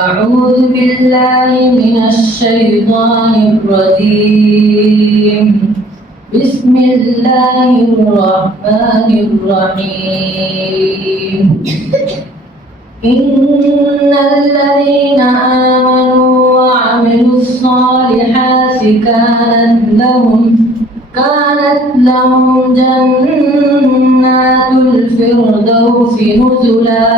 أعوذ بالله من الشيطان الرجيم بسم الله الرحمن الرحيم إن الذين آمنوا وعملوا الصالحات كانت لهم جنات الفردوس نزلا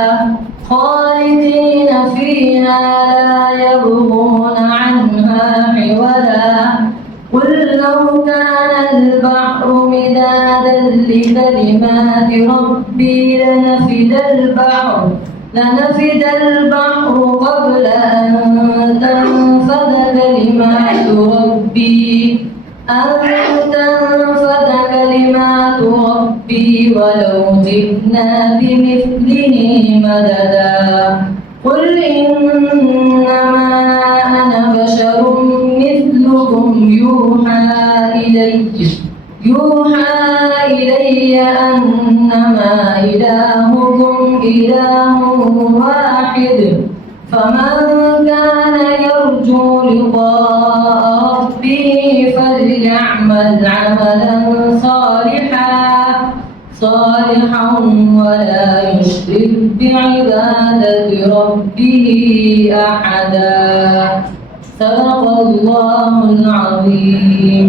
خالدين فيها لا يبغون عنها حولا قل لو كان البحر مدادا لكلمات ربي لنفد البحر قبل أن تنفد كلمات ربي ولو جئنا بمثله مددا قل إنما أنا بشر مثلكم يوحى إلي أنما إلهكم إله واحد فمن كان يرجو لقاء ربه فليعمل عملا صالحا ولا يشرك بعبادة ربه أحدا صدق الله العظيم।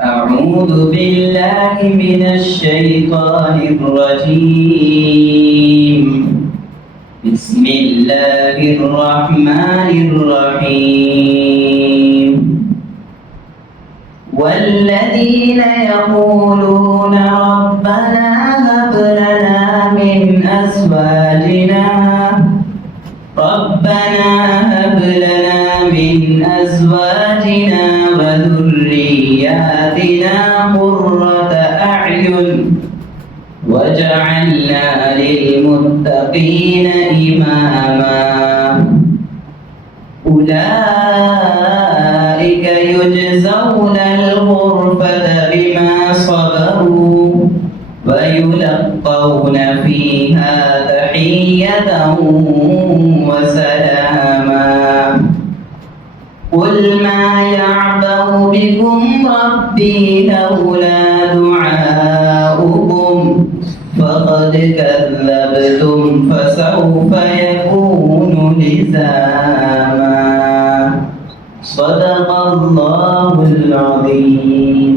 أعوذ بالله من الشيطان الرجيم بسم الله الرحمن الرحيم والذين يقولون ربنا هب لنا من أزواجنا وذرياتنا قرة أعين واجعلنا للمتقين إماما أولئك يجزون الغرفة بما صبروا ويلقون فيها تحية وسلاما قل ما يعبأ بكم ربي لولا دعاؤكم فقد كذبتم فسوف يكون لزاما صدق الله العظيم।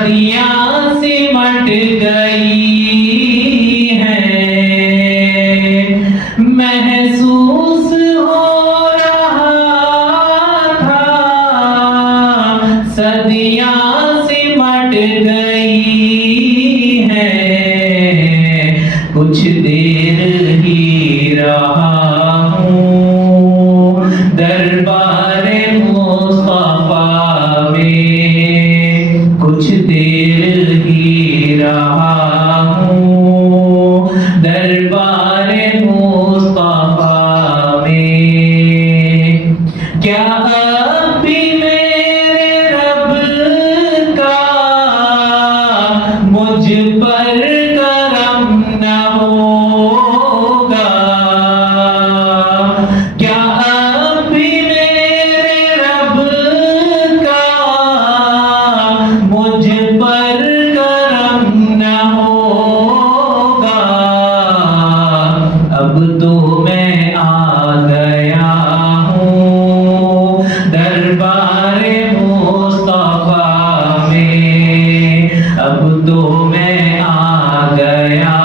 صدیاں سمٹ گئی ہیں، محسوس ہو رہا تھا صدیاں سمٹ گئی ہیں، کچھ دیر ہی رہا ہوں دربار مصطفیٰ میں، کچھ دیر ہی رہا ہوں دربار مصطفیٰ میں، کیا اب بھی میرے رب کا مجھ پر کرم نہ ہوگا، کیا اب بھی میرے رب کا مجھ پر کرم نہ ہوگا، اب تو میں آ گیا ہوں دربار مصطفیٰ میں، اب تو میں آ گیا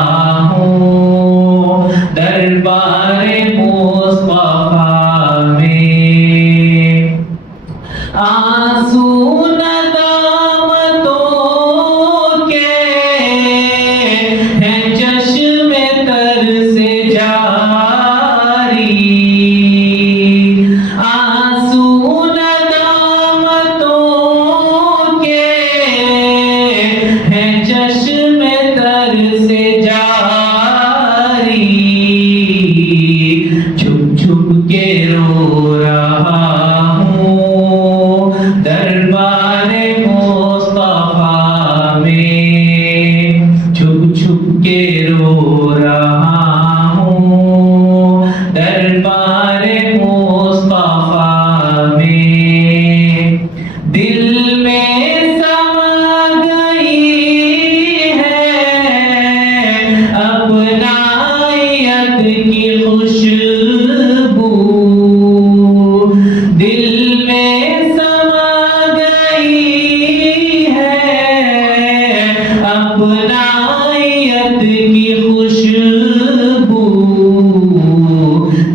ہوں دربار مصطفیٰ میں، آنسو ندامتوں کے ہیں چشم تر سے جاری، آنسو ندامتوں کے ہیں چشم تر سے جاری، چھپ چھپ کے رو رہا ہوں دربار مصطفیٰ میں، چھپ چھپ کے رو رہا ہوں دربار مصطفیٰ میں، دل میں سما گئی ہے اپنائیت کی خوشبو، دل میں سما گئی ہے اپنائیت کی خوشبو،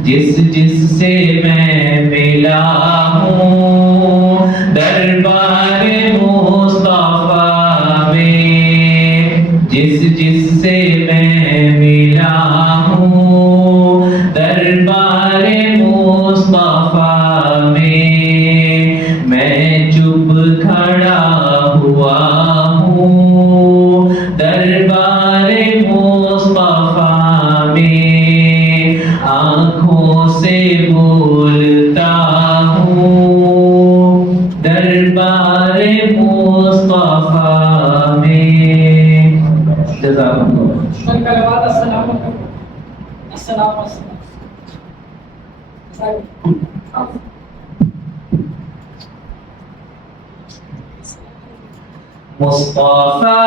جس جس سے میں ملا ہوں دربار مصطفیٰ میں، جس جس سے میں ملا ہوں دربار مصطفیٰ میں چپ کھڑا ہوا ہوں دربار مصطفیٰ میں، آنکھوں سے بولتا ہوں دربار مصطفیٰ میں، جزاک اللہ۔ کلمات السلام علیکم السلام علیکم مصطفى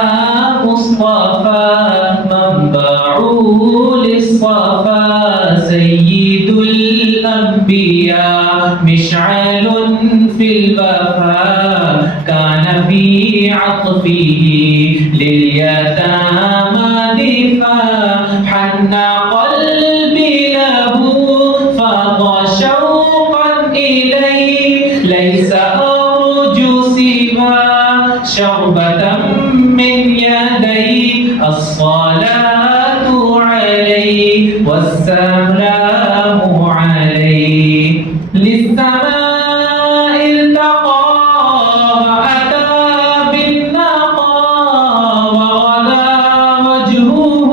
مصطفى منبع للصفا سيد الأنبياء مشعل في الوفاء كان في عطفه لليتامى دفاع حن قلبي له فاض شوقا إليه ليس أرجو سوى شربة من يدي الصلاة عليه والسلام عليه للسماء التقى وأتى بالنقى وغدا وجهه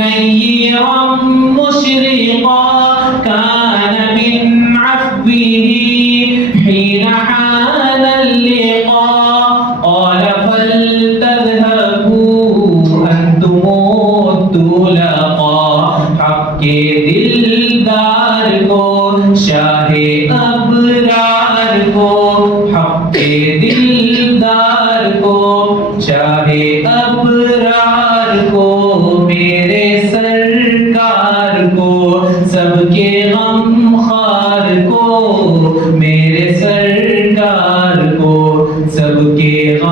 نيرا مشرقا كان من عفوه حين حان اللقاء قال فلتذهبوا أنتم الطلقاء حق دلدار کو شاہ ابرار کو حق دلدار کو شاہ ابرار کو میرے سرکار کو سب کے غم خار کو میرے سرکار کو سب کے غم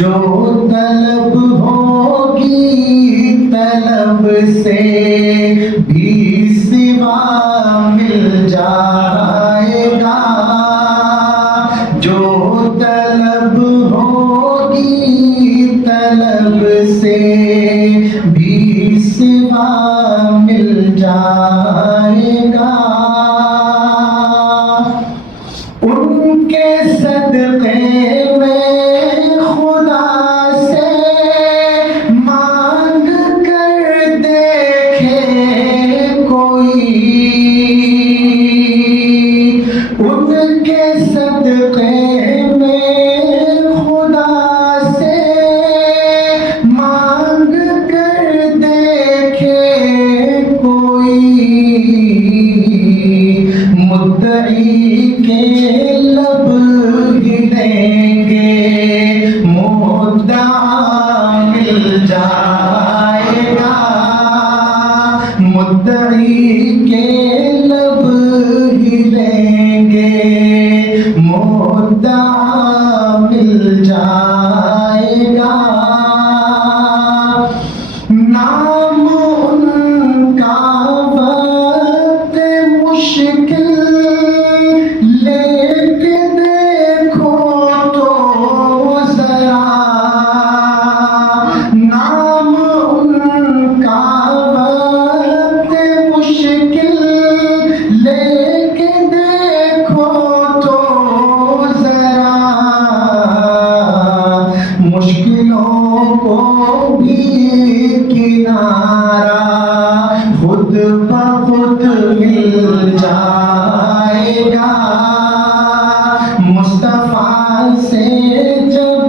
جو طلب ہوگی طلب سے بھی سوا مل جائے گا، جو طلب ہوگی طلب سے بھی سوا مل جائے گا، ان کے صدقے میں خدا سے مانگ کر دیکھے کوئی، ان کے صدقے میں خدا سے مانگ کر دیکھے کوئی، مدعی کے لب ہلیں گے مدعا مل جائے گا، مدعی کے لب ہلیں گے مدعا مل جائے گا، نام ان کا وقت مشکل لے کے دیکھو تو ذرا، نام ان کا وقت مشکل لے کے دیکھو تو ذرا، مشکلوں کو بھی کنارہ خود بخود مل جائے گا، مصطفیٰ سے جب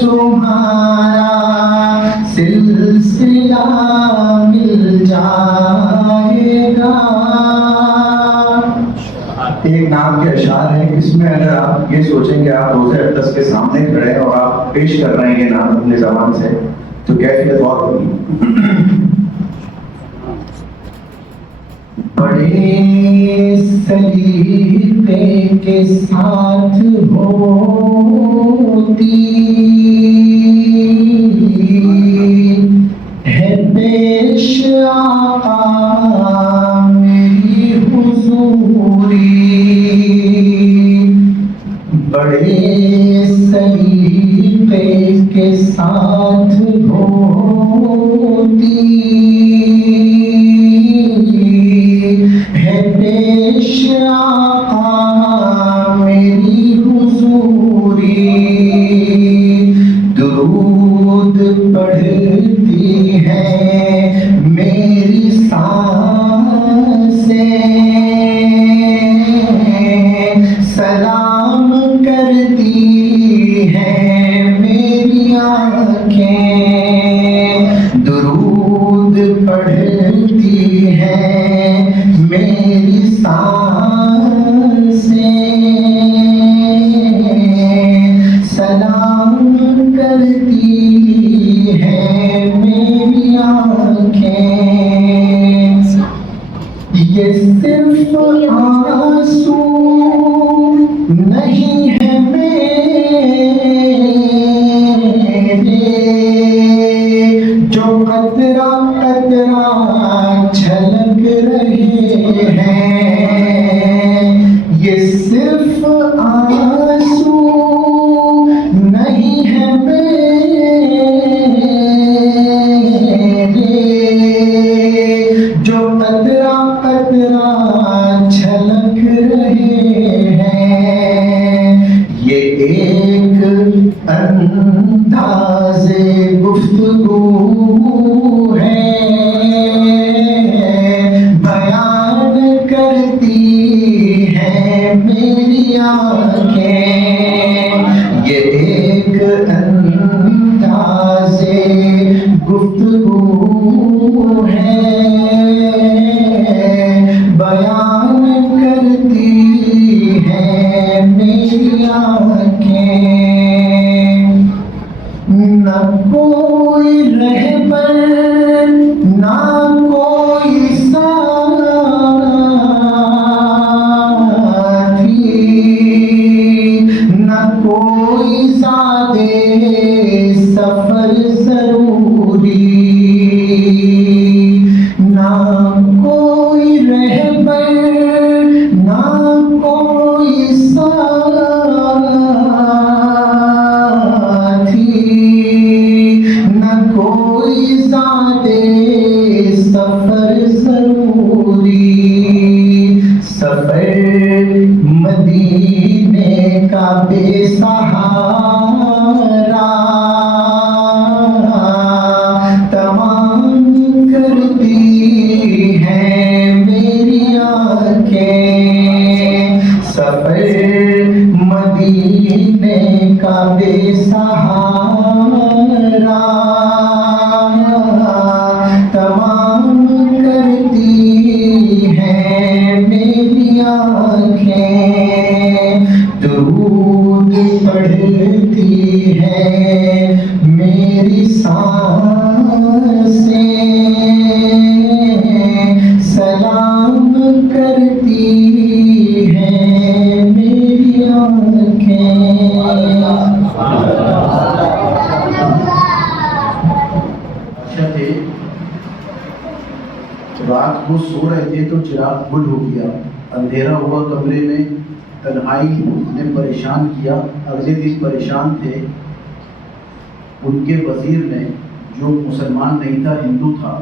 تمہارا سلسلہ مل جائے گا۔ ایک نام کے اشعار ہے، اس میں اگر آپ یہ سوچیں کہ آپ روزہ اقدس کے سامنے کھڑے ہیں اور آپ پیش کر رہے ہیں یہ نام اپنی زبان سے تو کیفیت اور ہوگی۔ بڑے سلیقے کے ساتھ ہوتی ہے پیش آقا میری حضوری، بڑے سلیقے کے ساتھ ہوتی ہے پیش آقا میری حضوری، درود پڑھتی ہے میری سانسیں، سلام کرتی ہیں میری آنکھیں، درود پڑھتی ہیں میری سانسیں، سلام کرتی ہیں میری آنکھیں، یہ صرف آنسو نہیں ہے میرے، جو قطرہ قطرہ چھلک رہے ہیں، یہ صرف آنسو نہیں ہے میرے، جو قطرہ قطرہ چھلک رہے ہیں، یہ ایک انداز گفتگو ہے، بیان کرتی ہیں میری آنکھیں، یہ ایک انداز گفتگو ہے، بیان کرتی ہیں میری آنکھیں، نہ کوئی رہبر نہ کوئی ساتھی، نہ کوئی سادے رات کو سو رہے تھے تو چراغ گل ہو گیا، اندھیرا ہوا کمرے میں، تنہائی نے پریشان کیا۔ اگلے دن پریشان تھے، ان کے وزیر نے جو مسلمان نہیں تھا ہندو تھا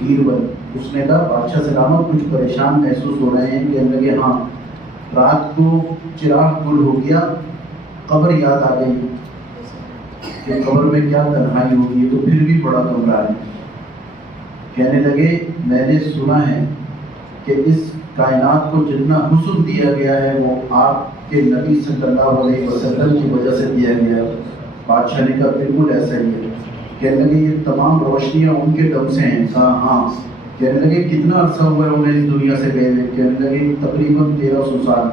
بیربل، اس نے کہا بادشاہ سلامت کچھ پریشان محسوس ہو رہے ہیں؟ کہنے لگے ہاں، رات کو چراغ گل ہو گیا، قبر یاد آ گئی کہ قبر میں کیا تنہائی ہوگی، تو پھر بھی بڑا کمرہ ہے۔ کہنے لگے میں نے سنا ہے کہ اس کائنات کو جتنا حسن دیا گیا ہے وہ آپ کے نبی صلی اللہ علیہ وسلم کی وجہ سے دیا گیا۔ بادشاہ نے کہا بالکل ایسا ہی ہے۔ کہنے لگے یہ تمام روشنیاں ان کے دم سے ہیں؟ کہا ہاں۔ کہنے لگے کتنا عرصہ ہوا ہے انہیں اس دنیا سے گئے ہوئے؟ کہنے لگے تقریباً 1300 سال۔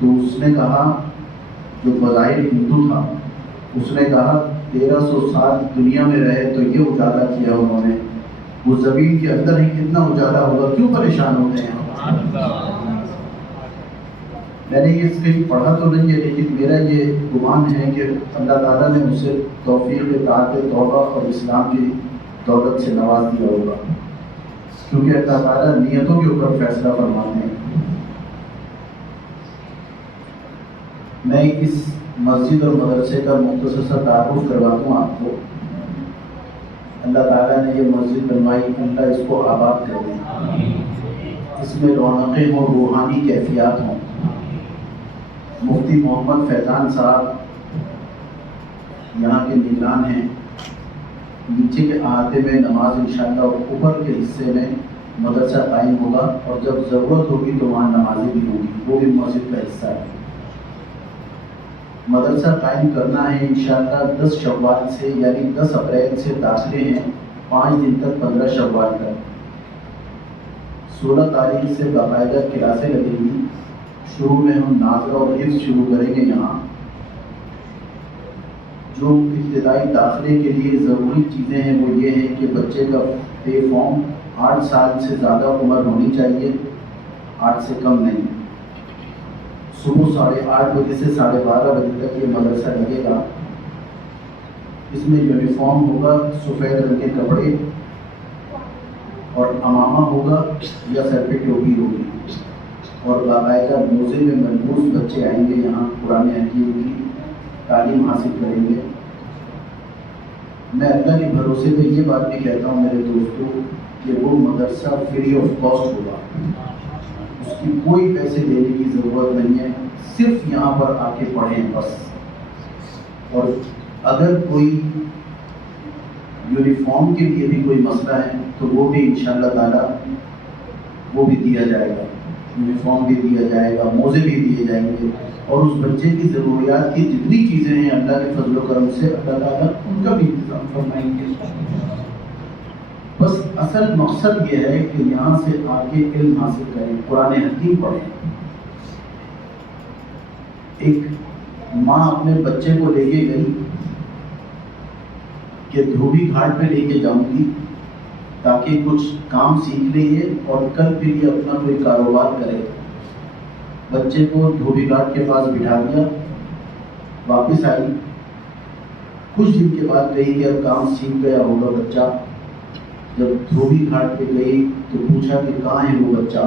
تو اس نے کہا، جو بظاہر ہندو تھا، اس نے کہا 1300 سال دنیا میں رہے تو یہ اجالا کیا انہوں نے، وہ زمین کے اندر ہی کتنا اجالا ہوگا، کیوں پریشان ہوتے ہیں؟ میں نے یہ کہیں پڑھا تو نہیں ہے، لیکن میرا یہ گمان ہے کہ اللہ تعالیٰ نے اسے توفیق اطاعت توبہ اور اسلام کی دولت سے نواز دیا ہوگا، کیونکہ اللہ تعالیٰ نیتوں کے اوپر فیصلہ فرماتے ہیں۔ میں اس مسجد اور مدرسے کا مختصر سا تعارف کرواتا ہوں آپ کو۔ اللہ تعالیٰ نے یہ مسجد بنوائی، اللہ اس کو آباد کر دیں، اس میں رونقیں ہوں، روحانی کیفیات ہوں۔ مفتی محمد فیضان صاحب یہاں کے نگران ہیں، نیچے کے احاطے میں نماز انشاءاللہ، اوپر کے حصے میں مدرسہ قائم ہوگا، اور جب ضرورت ہوگی تو وہاں نمازیں بھی ہوں گی، وہ بھی مسجد کا حصہ ہے۔ مدرسہ قائم کرنا ہے انشاءاللہ 10 شوال سے، یعنی 10 اپریل سے داخلے ہیں 5 دن تک، 15 شوال تک۔ 16 تاریخ سے باقاعدہ کلاسیں لگیں گی۔ شروع میں ہم ناظرہ اور حفظ شروع کریں گے یہاں۔ جو ابتدائی داخلے کے لیے ضروری چیزیں ہیں وہ یہ ہیں کہ بچے کا پے فارم 8 سال سے زیادہ عمر ہونی چاہیے، 8 سے کم نہیں۔ صبح 8:30 بجے سے 12:30 بجے تک یہ مدرسہ لگے گا۔ اس میں یونیفارم ہوگا، سفید رنگ کے کپڑے اور امامہ ہوگا یا سر پہ ٹوپی ہوگی، اور باقاعدہ موزے میں ملبوس بچے آئیں گے یہاں، قرآن حکیم کی تعلیم حاصل کریں گے۔ میں اللہ کے بھروسے پہ یہ بات بھی کہتا ہوں میرے دوستوں کہ وہ مدرسہ فری آف کاسٹ ہوگا، اس کی کوئی پیسے دینے کی ضرورت نہیں ہے، صرف یہاں پر آ کے پڑھیں بس۔ اور اگر کوئی یونیفارم کے لیے بھی کوئی مسئلہ ہے تو وہ بھی انشاءاللہ تعالیٰ وہ بھی دیا جائے گا، یونیفارم بھی دیا جائے گا، موزے بھی دیے جائیں گے، اور اس بچے کی ضروریات کی جتنی چیزیں ہیں اللہ کے فضل و کرم سے اللہ تعالیٰ ان کا بھی انتظام فرمائیں گے۔ بس اصل مقصد یہ ہے کہ یہاں سے آ کے علم حاصل کریں، قرآن حکیم پڑھیں۔ ایک ماں اپنے بچے کو لے کے گئی کہ دھوبی گھاٹ پہ لے کے جاؤں گی تاکہ کچھ کام سیکھ لے اور کل پھر یہ اپنا کوئی کاروبار کرے۔ بچے کو دھوبی گھاٹ کے پاس بٹھا دیا، واپس آئی، کچھ دن کے بعد کہی کہ اب کام سیکھ گیا ہوگا بچہ۔ جب دھوبی گھاٹ پہ گئی تو پوچھا کہ کہاں ہے وہ بچہ؟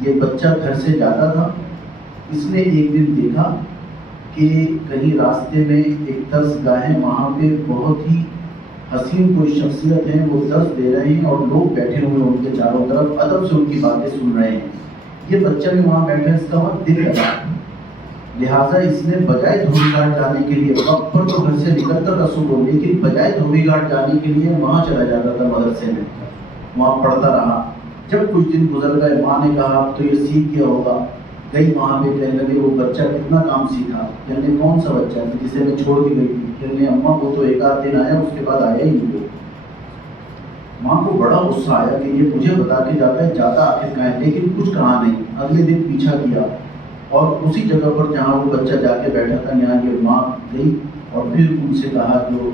یہ بچہ گھر سے جاتا تھا، اس نے ایک دن دیکھا کہ کہیں راستے میں ایک درس گاہ ہے، وہاں پہ بہت ہی حسین کوئی شخصیت ہے، وہ درس دے رہے ہیں اور لوگ بیٹھے ہوئے ان کے چاروں طرف ادب سے ان کی باتیں سن رہے ہیں۔ یہ بچہ بھی وہاں بیٹھا، اس کا وقت دل لگا، لہٰذا اس نے بجائے دھوبی گھاٹ جانے کے لیے، وقت پر تو گھر سے نکل کر رسول ہو، لیکن بجائے دھوبی گھاٹ جانے کے لیے وہاں چلا جاتا تھا مدرسے میں، وہاں پڑھتا رہا۔ جب کچھ دن گزر گئے، ماں نے کہا اب تو یہ سیکھ گیا ہوگا، گئی وہاں پہ، کہنے لگے وہ بچہ کتنا کام سیکھا؟ کہنے کون سا بچہ جسے میں چھوڑ کے گئی تھی؟ کہنے اماں وہ تو 1 آدھ دن آیا، اس کے بعد آیا ہی نہیں۔ ماں کو بڑا غصہ آیا کہ یہ مجھے بتا کے جاتا ہے، جاتا آخر کہاں ہے، لیکن کچھ کہا نہیں۔ اگلے دن پیچھا کیا اور اسی جگہ پر جہاں وہ بچہ جا کے بیٹھا تھا یہاں کی ماں گئی اور پھر ان سے کہا، جو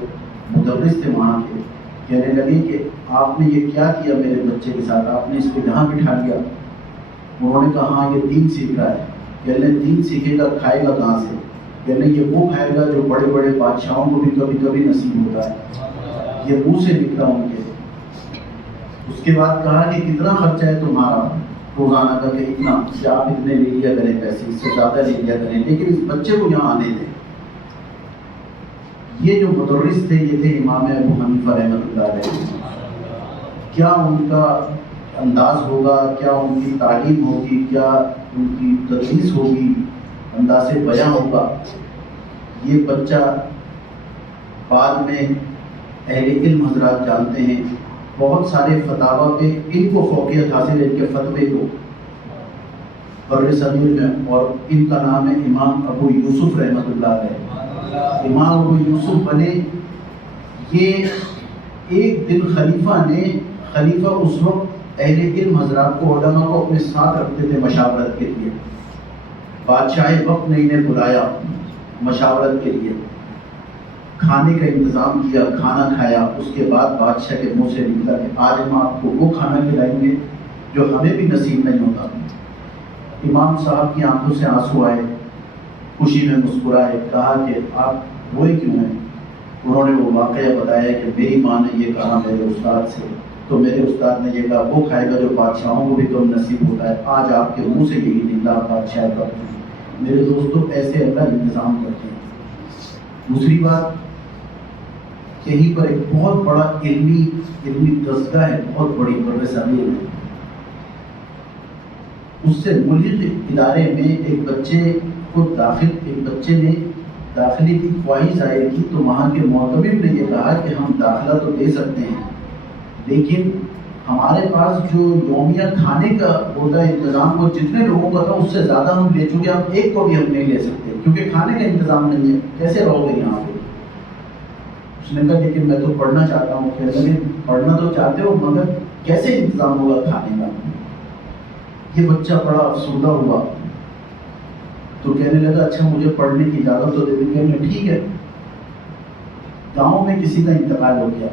مدرس تھے وہاں کے، کہنے لگے کہ آپ نے یہ کیا کیا میرے بچے کے ساتھ، آپ نے اس کو یہاں بٹھا لیا؟ انہوں نے کہا ہاں یہ دین سیکھ رہا ہے۔ کہنے دین سیکھے گا، کھائے گا کہاں سے؟ کہنے یہ وہ کھائے گا جو بڑے بڑے بادشاہوں کو بھی کبھی کبھی نصیب ہوتا ہے، یہ منہ سے نکلا ان کے۔ اس کے بعد کہا کہ کتنا خرچہ ہے تمہارا روزانہ کا، کہ اتنا، یا آپ اتنے لے لیا کریں پیسے، اس سے زیادہ لے لیا کریں، لیکن اس بچے کو یہاں آنے دیں۔ یہ جو مدرس تھے یہ تھے امام ابو حنیفہ رحمۃ اللہ علیہ۔ کیا ان کا انداز ہوگا، کیا ان کی تعلیم ہوگی، کیا ان کی تدریس ہوگی، انداز بیاں ہوگا، یہ بچہ بعد میں اہل علم حضرات جانتے ہیں۔ بہت سارے فتاویٰ پہ ان کو فوقیت حاصل ہے، ان کے فتوے کو بر صغیر میں، اور ان کا نام ہے امام ابو یوسف رحمۃ اللہ علیہ۔ امام ابو یوسف بنے، یہ ایک دن خلیفہ اس وقت اہل علم حضرات کو، علماء کو اپنے ساتھ رکھتے تھے مشاورت کے لیے۔ بادشاہ وقت نے انہیں بلایا مشاورت کے لیے، کھانے کا انتظام کیا، کھانا کھایا۔ اس کے بعد بادشاہ کے منہ سے نکلا کہ آج ہم آپ کو وہ کھانا کھلائیں گے جو ہمیں بھی نصیب نہیں ہوتا۔ امام صاحب کی آنکھوں سے آنسو آئے، خوشی میں مسکرائے، کہا کہ آپ روئے کیوں ہیں؟ انہوں نے وہ واقعہ بتایا کہ میری ماں نے یہ کہا میرے استاد سے، تو میرے استاد نے یہ کہا وہ کھائے گا جو بادشاہوں کو بھی تو نصیب ہوتا ہے، آج آپ کے منہ سے یہی نکلا بادشاہ کا۔ میرے دوستوں ایسے اللہ انتظام کرتے ہیں۔ دوسری بات، یہیں پر ایک بہت بڑا علمی دستگاہ ہے، بہت بڑی بر صغیر میں، اس سے ملک ادارے میں ایک بچے نے داخلے کی خواہش ظاہر کی، تو وہاں کے معتمد نے یہ کہا کہ ہم داخلہ تو دے سکتے ہیں، لیکن ہمارے پاس جو یومیہ کھانے کا ہوتا ہے انتظام، وہ جتنے لوگوں کا تھا اس سے زیادہ ہم لے چکے، اب ایک کو بھی ہم نہیں لے سکتے کیونکہ کھانے کا انتظام نہیں ہے، کیسے رہو گے یہاں پہ؟ اس نے کہا لیکن میں تو پڑھنا چاہتا ہوں۔ کہتے ہیں پڑھنا تو چاہتے ہو مگر کیسے انتظام ہوگا کھانے کا؟ یہ بچہ بڑا افسردہ ہوا تو کہنے لگا اچھا مجھے پڑھنے کی اجازت تو دے دیں۔ کہنے لگا ٹھیک ہے۔ گاؤں میں کسی کا انتقال ہو گیا،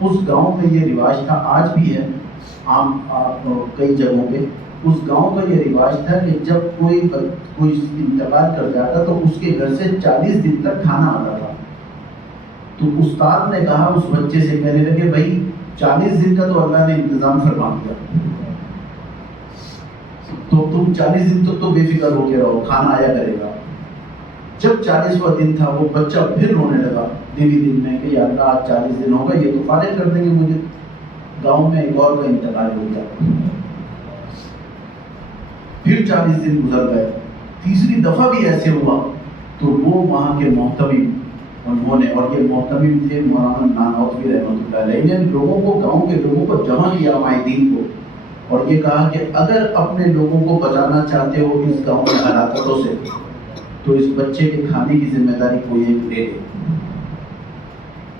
اس گاؤں میں یہ رواج تھا، آج بھی ہے عام کئی جگہوں پہ، اس گاؤں کا یہ رواج تھا کہ جب کوئی انتقال کر جاتا تو اس کے گھر سے 40 دن تک کھانا آتا تھا۔ تو استاد نے کہا اس بچے سے، کہنے لگے بھائی 40 دن کا تو اللہ نے انتظام فرما دیا، تو تم 40 دن تک تو بے فکر ہو کے رہو، کھانا آیا کرے گا۔ جب 40واں دن تھا وہ بچہ پھر رونے لگا دن میں کہ یا اللہ آج 40 دن ہوگا، یہ تو فارغ کر دیں گے مجھے۔ گاؤں میں ایک اور کا انتقال ہو گیا، پھر 40 دن گزر گئے، تیسری دفعہ بھی ایسے ہوا تو وہ وہاں کے محتمم انہوں نے، اور یہ محتمم تھے مولانا نانوتوی رحمۃ اللہ علیہ، نے لوگوں کو، گاؤں کے لوگوں کو جمع کیا، مائدین کو، اور یہ کہا کہ اگر اپنے لوگوں کو بچانا چاہتے ہو اس گاؤں کی ہلاکتوں سے تو اس بچے کے کھانے کی ذمہ داری کوئی ایک لے لے،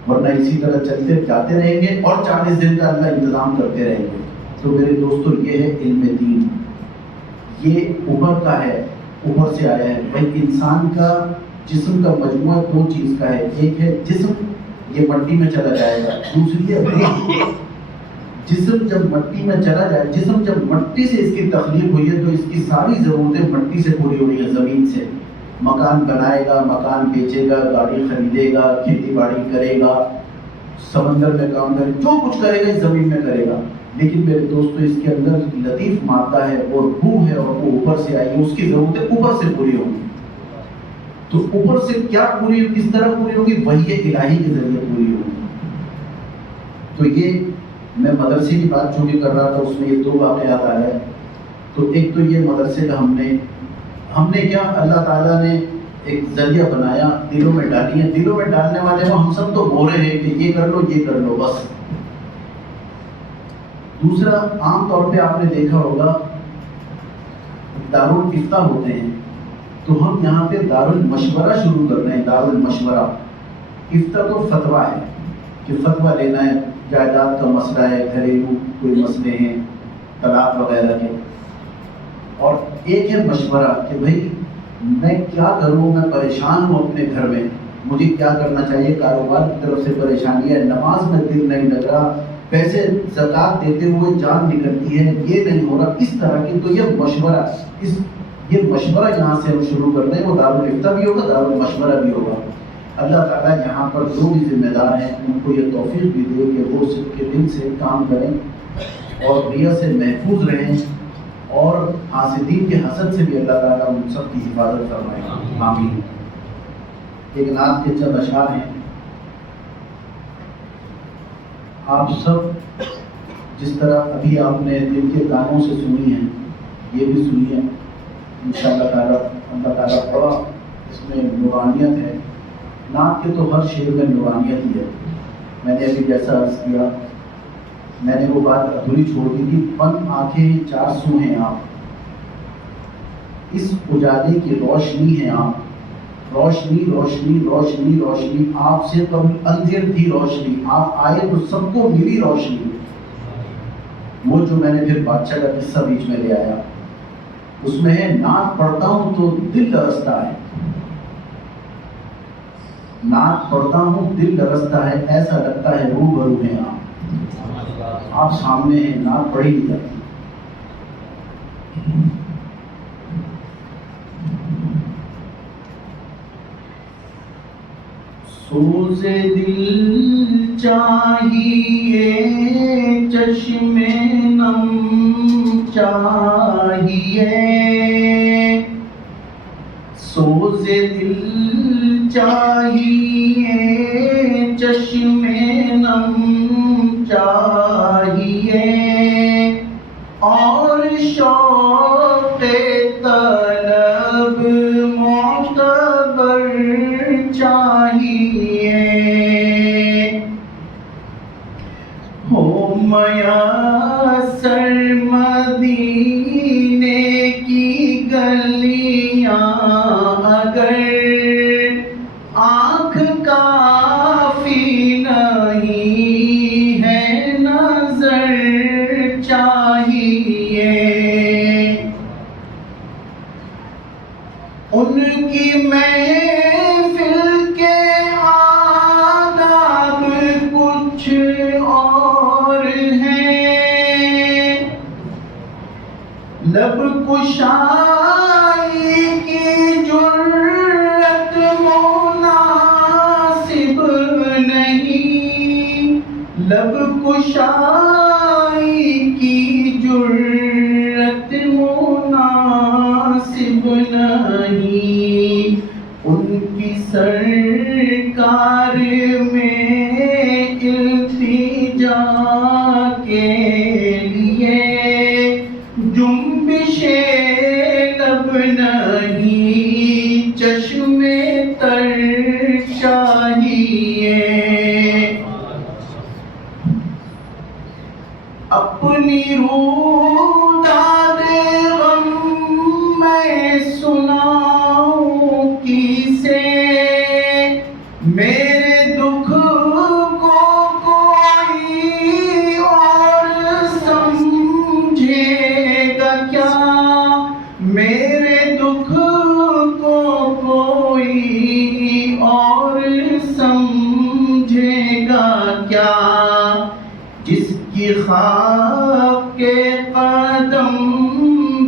ورنہ اسی طرح چلتے جاتے رہیں گے اور 40 دن کا اللہ انتظام کرتے رہیں گے۔ تو میرے دوستو یہ ہے علم دین، یہ اوپر کا ہے، اوپر سے آیا ہے۔ بھائی انسان کا جسم کا مجموعہ دو چیز کا ہے، ایک ہے جسم، یہ مٹی میں چلا جائے گا، دوسری ہے روح۔ جسم جب مٹی میں چلا جائے، جسم جب مٹی سے اس کی تخلیق ہوئی ہے تو اس کی ساری ضرورتیں مٹی سے پوری ہو رہی ہیں، زمین سے۔ مکان بنائے گا، مکان بیچے گا، گاڑی خریدے گا، کھیتی باڑی کرے گا، سمندر میں کام کرے، جو کچھ کرے گا اس زمین میں کرے گا۔ لیکن میرے دوستو اس کے اندر لطیف مادہ ہے اور روح ہے، اور وہ اوپر سے آئی ہے، اس کی ضرورتیں اوپر سے پوری ہوں گی۔ تو اوپر سے کیا پوری، کس طرح پوری ہوگی؟ وحی الہی کے ذریعے پوری ہوگی۔ تو یہ میں مدرسے کی بات چونکہ کر رہا تھا، اس میں یہ دو واقعات آ رہے ہیں۔ تو ایک تو یہ مدرسے کا ہم نے کیا، اللہ تعالیٰ نے ایک ذریعہ بنایا، دلوں میں ڈالی ہے، دلوں میں ڈالنے والے کو ہم سب تو بول رہے ہیں کہ یہ کر لو یہ کر لو بس۔ دوسرا، عام طور پہ آپ نے دیکھا ہوگا دارالفتہ ہوتے ہیں، تو ہم یہاں پہ دارالمشورہ شروع کر رہے ہیں۔ دارالمشورہ، افتہ تو فتویٰ ہے کہ فتویٰ لینا ہے، جائیداد کا مسئلہ ہے، گھریلو کوئی مسئلے ہیں، طلاق وغیرہ کے، اور ایک ہے مشورہ کہ بھائی میں کیا کروں، میں پریشان ہوں اپنے گھر میں، مجھے کیا کرنا چاہیے، کاروبار کی طرف سے پریشانی ہے، نماز میں دل نہیں لگ رہا، پیسے زکوٰۃ دیتے ہوئے جان نکلتی ہے، یہ نہیں ہو رہا، اس طرح کی۔ تو یہ مشورہ، یہ مشورہ یہاں سے ہم شروع کر رہے ہیں، وہ دارالفتہ بھی ہوگا، دارالمشورہ بھی ہوگا۔ اللہ تعالیٰ یہاں پر جو بھی ذمہ دار ہیں ان کو یہ توفیق بھی دے کہ وہ صدق کے دل سے کام کریں اور ریا سے محفوظ رہیں اور حاسدین کے حسد سے بھی اللہ تعالیٰ ان سب کی حفاظت فرمائے، آمین۔ ایک نعت کے چند اشعار ہیں، آپ سب جس طرح ابھی آپ نے دل کے کانوں سے سنی ہیں یہ بھی سنی ہے انشاءاللہ تعالیٰ۔ اللہ تعالیٰ بڑا اس میں نورانیت ہے، نعت کے تو ہر شعر میں نورانیت ہی ہے۔ میں نے ابھی جیسا عرض کیا، میں نے وہ بات ادھوری چھوڑ دی تھی، پن آنکھیں 400 ہیں آپ، اس اجالے کی روشنی ہے آپ، روشنی روشنی روشنی روشنی، آپ سے قبل اندھیر تھی روشنی، آپ آئے تو سب کو ملی روشنی۔ وہ جو میں نے پھر بادشاہ کا قصہ بیچ میں لے آیا، اس میں ہے نعت پڑھتا ہوں تو دل لرزتا ہے، نعت پڑھتا ہوں دل لرزتا ہے، ایسا لگتا ہے روبرو ہیں آپ سامنے ہیں، نعت پڑھی نہیں جاتی۔ سوز دل چاہیے چشم نم چاہیے، سوز دل چاہیے چشم نم چاہیے، اور شوق طلب معتبر چاہیے، ہو میسر مدینے کی گلیاں اگر آنکھ کافی نہیں ہے نظر چاہیے، ان کی محفل کے آداب کچھ اور ہیں، لب کشائی کی جرت مناسب نہیں، لب کشائی کی جرت مناسب نہیں، ان کی سرکار میں التجا کے لیے جنبش لب نہیں، چشم تر چاہیے، اپنی روداد غم میں سناؤں کسے، میرے دکھ کو کوئی اور سمجھے گا کیا، میرے دکھ کو کوئی اور سمجھے گا کیا، جس کی خاک کے قدم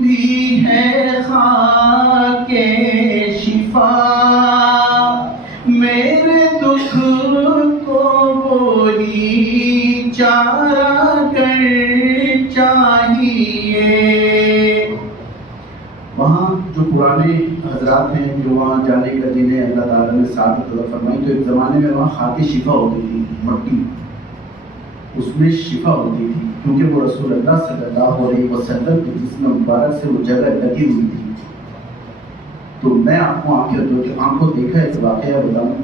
بھی ہے خاک شفا، میرے دکھ کو وہی چارہ گر چاہیے۔ وہاں جو پرانے حضرات ہیں جو وہاں جانے کا جنہیں اللہ تعالیٰ نے سعادت عطا فرمائی، تو ایک زمانے میں وہاں خاک شفا ہوتی تھی، مٹی اس میں شفا ہوتی تھی، کیونکہ وہ رسول اللہ صلی اللہ علیہ وسلم کے جسم مبارک سے وہ جگہ لگی ہوئی تھی۔ تو میں آپ کو آنکھوں دیکھا ایک واقعہ بتاؤں،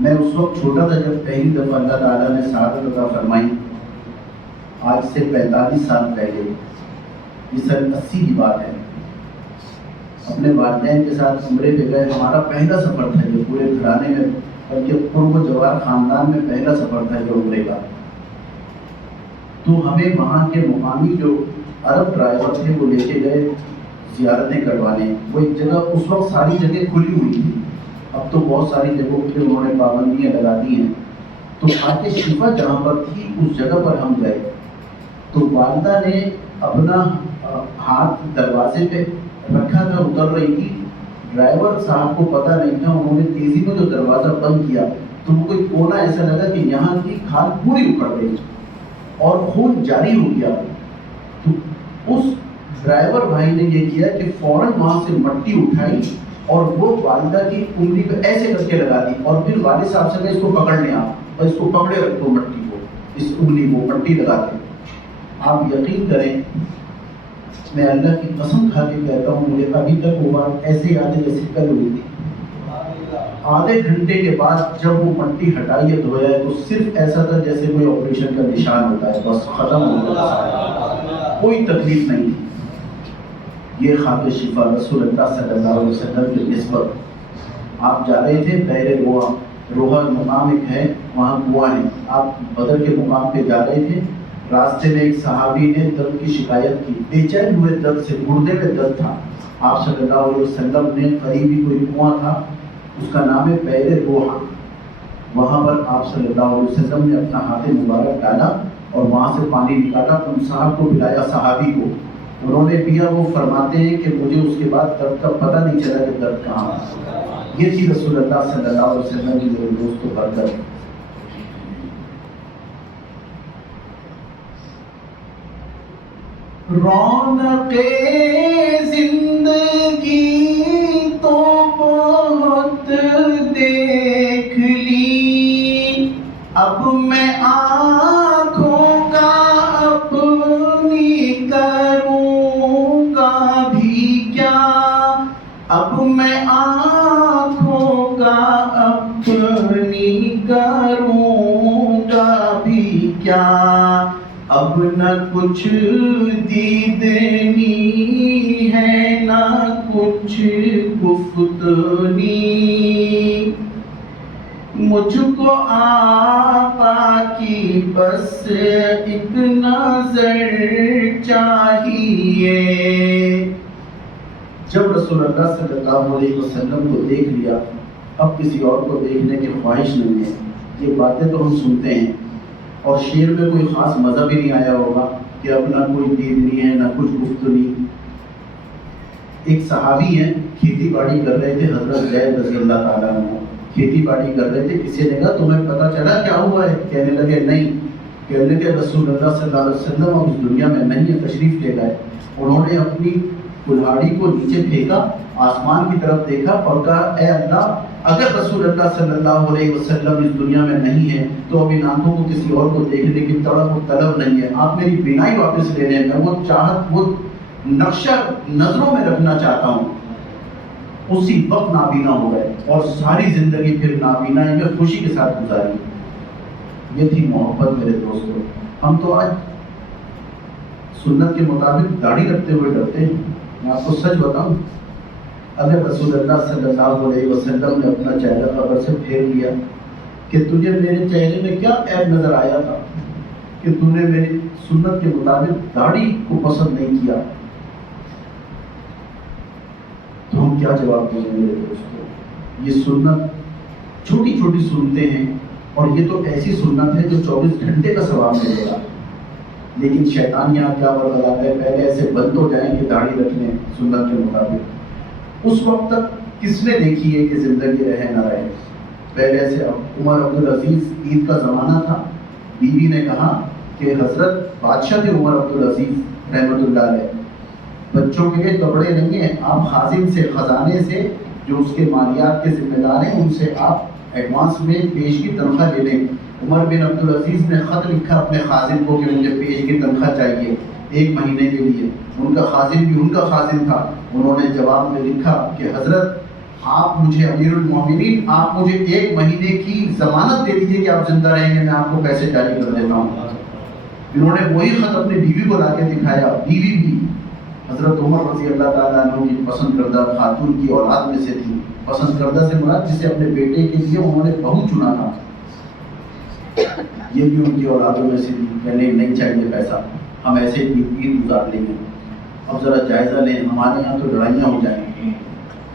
میں اس وقت چھوٹا تھا جب پہلی دفعہ اللہ تعالیٰ نے سعادت عطا فرمائی، آج سے 45 سال پہلے، یہ سن 80 کی بات ہے۔ اپنے والدین کے ساتھ عمرے پہ گئے، ہمارا پہلا سفر تھا جو پورے گھرانے میں، بلکہ قرب و جوار خاندان میں پہلا سفر تھا جو عمرے کا۔ تو ہمیں وہاں کے مقامی جو عرب ڈرائیور تھے وہ لے کے گئے زیارتیں کروانے۔ وہ ایک جگہ، اس وقت ساری جگہ کھلی ہوئی تھی، اب تو بہت ساری جگہوں پہ انہوں نے پابندیاں لگا دی ہیں۔ تو خاک شفا جہاں پر تھی اس جگہ پر ہم گئے، تو والدہ نے اپنا ہاتھ دروازے پہ رکھا تھا، اتر رہی تھی، ڈرائیور صاحب کو پتہ نہیں تھا، انہوں نے تیزی میں جو دروازہ بند کیا تو وہ کوئی کونا ایسا لگا کہ یہاں کی کھال پوری اکھڑ گئی اور خون جاری ہو گیا. تو اس ڈرائیور بھائی نے یہ کیا کہ فوراً وہاں سے مٹی اٹھائی اور وہ والدہ کی انگلی پہ ایسے کر کے لگا دی، اور پھر والد صاحب سے اس کو پکڑنے آ اور اس کو پکڑے رکھو، مٹی کو، اس انگلی کو مٹی لگا کے. آپ یقین کریں، میں اللہ کی قسم کھا کے کہتا ہوں، مجھے ابھی تک وہ بات ایسے یاد ہے جیسے کل ہوئی تھی. آدھے گھنٹے کے بعد جب وہ مٹی ہٹائی ہے دھویا ہے تو صرف ایسا تھا جیسے کوئی آپریشن کا نشان ہوتا ہے، بس ختم ہو گیا، کوئی تکلیف نہیں تھی. یہ خاک شفا رسول اللہ صلی اللہ علیہ وسلم کی نسبت. آپ جا رہے تھے بحر روحا مقام ایک ہے، وہاں کنواں ہے، آپ بدر کے مقام پہ جا رہے تھے، راستے میں ایک صحابی نے درد کی شکایت کی، بے چین ہوئے درد سے، گردے میں درد تھا. آپ صلی اللہ علیہ وسلم نے قریبی کوئی کنواں تھا، اس کا نام ہے بحر روحا، وہاں پر آپ صلی اللہ علیہ وسلم نے اپنا ہاتھ مبارک ڈالا اور وہاں سے پانی نکالا، ان صاحب کو پلایا، صحابی کو، انہوں نے پیا. وہ فرماتے ہیں کہ مجھے اس کے بعد درد کا پتہ نہیں چلا کہ درد کہاں. یہ تھی رسول اللہ صلی اللہ علیہ وسلم کی میرے دوست کو برکت. رونق زندگی تو بہت دیکھ لی، اب میں آنکھوں کا اپنی کروں گا بھی کیا، اب میں آنکھوں کا اپنی کروں گا بھی کیا، اب نہ کچھ دیدنی ہے نہ کچھ گفتنی، مجھ کو آقا کی بس ایک نظر چاہیے. جب رسول اللہ صلی اللہ علیہ وسلم کو دیکھ لیا، اب کسی اور کو دیکھنے کی خواہش نہیں ہے. یہ باتیں تو ہم سنتے ہیں اور شعر میں کوئی خاص مزہ بھی نہیں آیا ہوگا کہ اب نہ کوئی دید نہیں ہے نہ کچھ گفتگو. ایک صحابی ہیں، کھیتی باڑی کر رہے تھے، حضرت زید رضی اللہ تعالیٰ عنہ کھیتی باڑی کر رہے تھے. کسی نے کہا تمہیں پتہ چلا کیا ہوا ہے؟ کہنے لگے نہیں. کہنے لگے رسول اللہ صلی اللہ علیہ وسلم اب اس دنیا میں نہیں ہے، تشریف لے گئے. انہوں نے اپنی کلہاڑی کو نیچے پھینکا، آسمان کی طرف دیکھا اور کہا اے اللہ، اگر رسول اللہ صلی اللہ علیہ وسلم اس دنیا میں نہیں ہے تو اب ان آنکھوں کو کسی اور کو دیکھنے کی طرف طلب نہیں ہے، آپ میری بینائی واپس لے لیں، میں وہ چاہت، وہ نقشہ نظروں میں رکھنا چاہتا ہوں. اسی وقت نابینا ہو گئے اور ساری زندگی پھر نابینائی میں خوشی کے ساتھ گزاری. یہ تھی محبت میرے دوستوں. ہم تو آج سنت کے مطابق داڑھی رکھتے ہوئے ڈرتے ہیں. میں آپ کو سچ بتاؤں، اگر رسول اللہ صلی اللہ علیہ وسلم نے اپنا چہرہ قبر سے پھیر لیا کہ تجھے میرے چہرے میں کیا عیب نظر آیا تھا کہ تو نے میری سنت کے مطابق داڑھی کو پسند نہیں کیا، تو ہم کیا جواب دیں گے میرے دوستوں؟ یہ سنت چھوٹی چھوٹی سنتے ہیں اور یہ تو ایسی سنت ہے جو 24 گھنٹے کا ثواب ملے گا. لیکن شیطان یہاں کیا ورگلاتا ہے، پہلے ایسے بند ہو جائیں کہ داڑھی رکھ لیں سنت کے مطابق. اس وقت تک کس نے دیکھی ہے کہ زندگی رہے نہ رہے. پہلے سے عمر عبدالعزیز، عید کا زمانہ تھا، بیوی نے کہا کہ حضرت بادشاہ تھے عمر عبدالعزیز رحمۃ اللہ علیہ، بچوں کے لیے کپڑے نہیں ہیں، آپ خازن سے، خزانے سے جو اس کے مالیات کے ذمہ دار ہیں ان سے آپ ایڈوانس میں پیش کی تنخواہ لے لیں. عمر بن عبدالعزیز نے خط لکھا اپنے خازن کو کہ مجھے پیش کی تنخواہ چاہیے 1 مہینے کے لیے. ان کا خازن بھی ان کا خازن تھا. انہوں نے جواب میں لکھا کہ حضرت آپ مجھے امیر المومنین، آپ مجھے 1 مہینے کی ضمانت دے دیجیے کہ آپ زندہ رہیں گے، میں آپ کو پیسے جاری کر دیتا ہوں. انہوں نے وہی خط اپنی بیوی کو لا کے دکھایا. بیوی بھی حضرت عمر رضی اللہ تعالیٰ عنہ کی پسند کردہ خاتون کی اولاد میں سے تھی. پسند کردہ سے مراد جسے اپنے بیٹے کے لیے انہوں نے بہو چنا تھا، یہ بھی ان کی اولادوں میں سے تھی. کہنے نہیں چاہیے پیسہ، ہم ایسے ہی عید گزار لیں گے. اب ذرا جائزہ لیں، ہمارے یہاں تو لڑائیاں ہو جائیں گی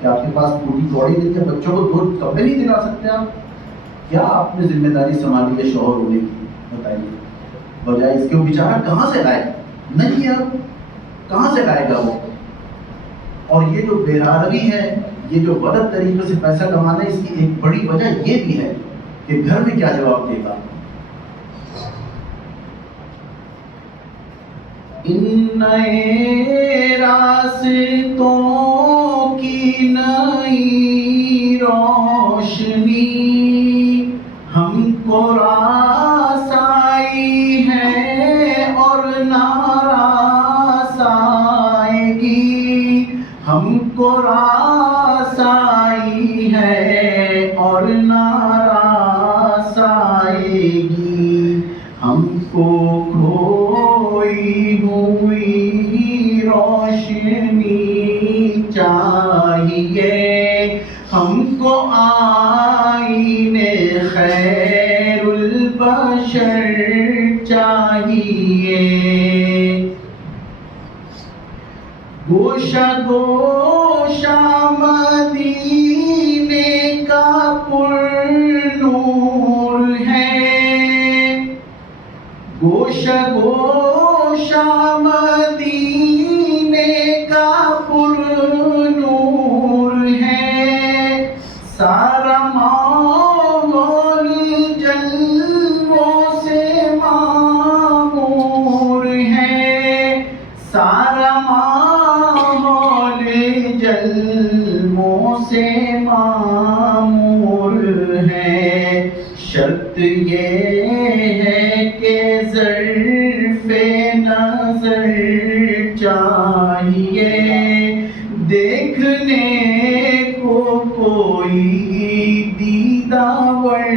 کہ آپ کے پاس پوری کوڑی نہیں ہے، بچوں کو 2 کپڑے نہیں دلا سکتے آپ. کیا آپ نے ذمہ داری سنبھالی ہے شوہر ہونے کی؟ بتائیے. بجائے اس کے وہ بیچارہ کہاں سے لائے؟ نہیں ہے، اب کہاں سے لائے گا وہ؟ اور یہ جو بے راروی ہے، یہ جو غلط طریقے سے پیسہ کمانا ہے اس کی ایک بڑی وجہ یہ بھی ہے کہ گھر میں کیا جواب دے گا. ان نئے راستوں کی نئی روشنی ہم کو راس آئی ہے اور ناراض آئے گی. ہم کو راس آئی ہے اور ناراض آئے گی. ہم کو کھوئی ہوئی روشنی چاہیے. ہم کو آئینے خیر البشر چاہیے. گوشہ گوشہ مدینے کا پر نور ہے. گوشہ گوشہ مدینے کا پر نور ہے. سارا ماحول جلووں سے معمور ہے. سارا ماحول جلووں سے معمور ہے. شرط یہ ہے کہ ظرف نظر چاہیے. دیکھنے کو کوئی دیداور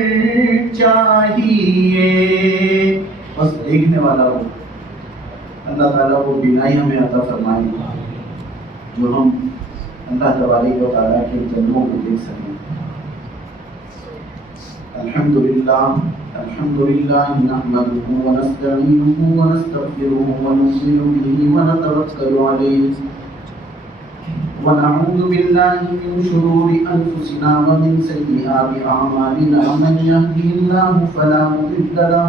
چاہیے. بس دیکھنے والا ہو. اللہ تعالیٰ وہ بینائی ہمیں عطا فرمائے جو ہم اللہ تبارک و تعالیٰ کے جلووں کو دیکھ سکیں. الحمدللہ نحمده ونستعینه ونستغفره ونؤمن به ونتوکل علیہ ونعوذ باللہ من شرور انفسنا ومن سیئات اعمالنا. من یهده اللہ فلا مضل له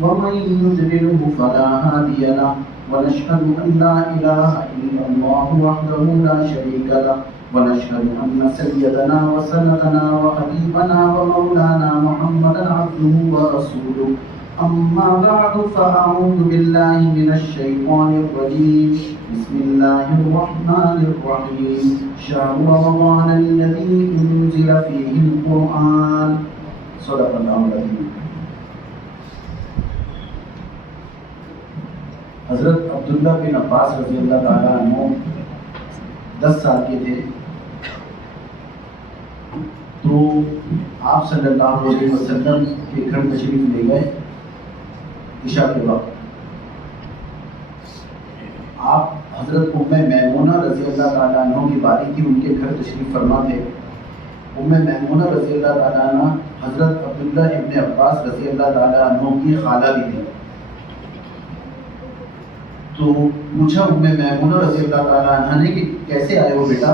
ومن یضلل فلا هادی له. ونشهد ان لا اله الا اللہ وحده لا شریک له. ونشهد أن سيدنا وسندنا وحبيبنا ومولانا محمدا عبده ورسوله. أما بعد فأعوذ بالله من الشيطان الرجيم. بسم الله الرحمن الرحيم. شهر رمضان الذي أنزل فيه القرآن. صدق الله العظيم. حضرت عبداللہ بن عباس رضی اللہ تعالیٰ عنہ 10 سال کے تھے تو آپ صلی اللہ علیہ وسلم کے گھر تشریف لے گئے عشاء کے وقت. آپ حضرت ام میمونہ رضی اللہ تعالیٰ عنہ کی باری تھی, ان کے گھر تشریف فرما تھے. ام میمونہ رضی اللہ تعالیٰ عنہ حضرت عبداللہ ابن عباس رضی اللہ تعالیٰ عنہ کی خالہ بھی تھی. تو پوچھا ام میمونہ رضی اللہ تعالیٰ عنہ نے کہ کیسے آئے ہو بیٹا؟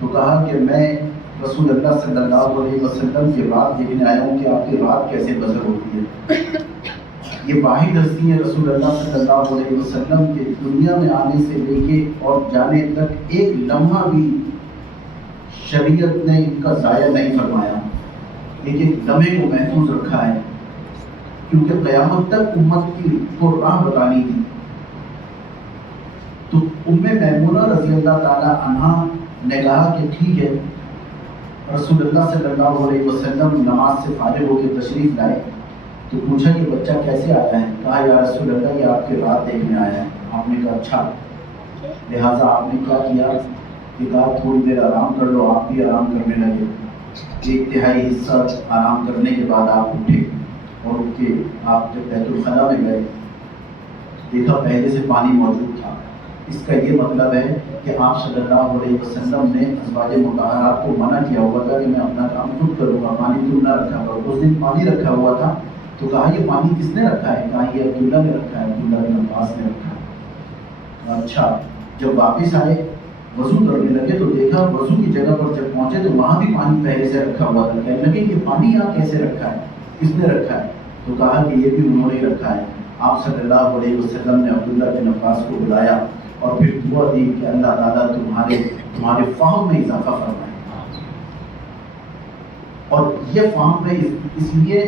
تو کہا کہ میں رسول اللہ صلی اللہ علیہ وسلم کے رات دیکھنے آیا ہوں کہ آپ کی رات کیسے بسر ہوتی ہے. یہ واحد ہستی ہیں رسول اللہ صلی اللہ علیہ وسلم کے دنیا میں آنے سے لے کے اور جانے تک ایک لمحہ بھی شریعت نے ان کا ضائع نہیں فرمایا. ایک ایک لمحے کو محفوظ رکھا ہے کیونکہ قیامت تک امت کی کو راہ بتانی تھی. تو ام میمونہ رضی اللہ تعالی عنہا نے کہا کہ ٹھیک ہے. رسول اللہ صلی اللہ علیہ وسلم نماز سے فارغ ہو کے تشریف لائے تو پوچھا کہ بچہ کیسے آیا ہے؟ کہا یا رسول اللہ یہ آپ کے رات دیکھنے آیا ہے. آپ نے کہا اچھا, لہٰذا آپ نے کیا کیا کہ کہا تھوڑی دیر آرام کر لو. آپ بھی آرام کرنے لگے. 1/3 حصہ آرام کرنے کے بعد آپ اٹھے اور اٹھ کے آپ جب بیت الخلاء میں گئے دیکھا پہلے سے پانی موجود تھا. اس کا یہ مطلب ہے کہ آپ صلی اللہ علیہ وسلم نے ازواج مطہرات کو منع کیا ہوا تھا کہ میں اپنا کام خود کروں گا, پانی تم نہ رکھا کرو. اس دن پانی رکھا ہوا تھا تو کہا یہ پانی کس نے رکھا ہے؟ کہا یہ عبداللہ نے رکھا ہے, عبداللہ بن عباس نے رکھا ہے. اچھا, جب واپس آئے وضو کرنے لگے تو دیکھا وضو کی جگہ پر جب پہنچے تو وہاں بھی پانی پہلے سے رکھا ہوا تھا. کہنے لگے یہ پانی یہاں کیسے رکھا ہے, کس نے رکھا ہے؟ تو کہا کہ یہ بھی انہوں نے رکھا ہے. آپ صلی اللہ علیہ وسلم نے عبداللہ بن عباس کو بلایا اور پھر دعا دی کہ اللہ تعالیٰ تمہارے فہم میں اضافہ فرمائے. اور یہ فہم میں اس لیے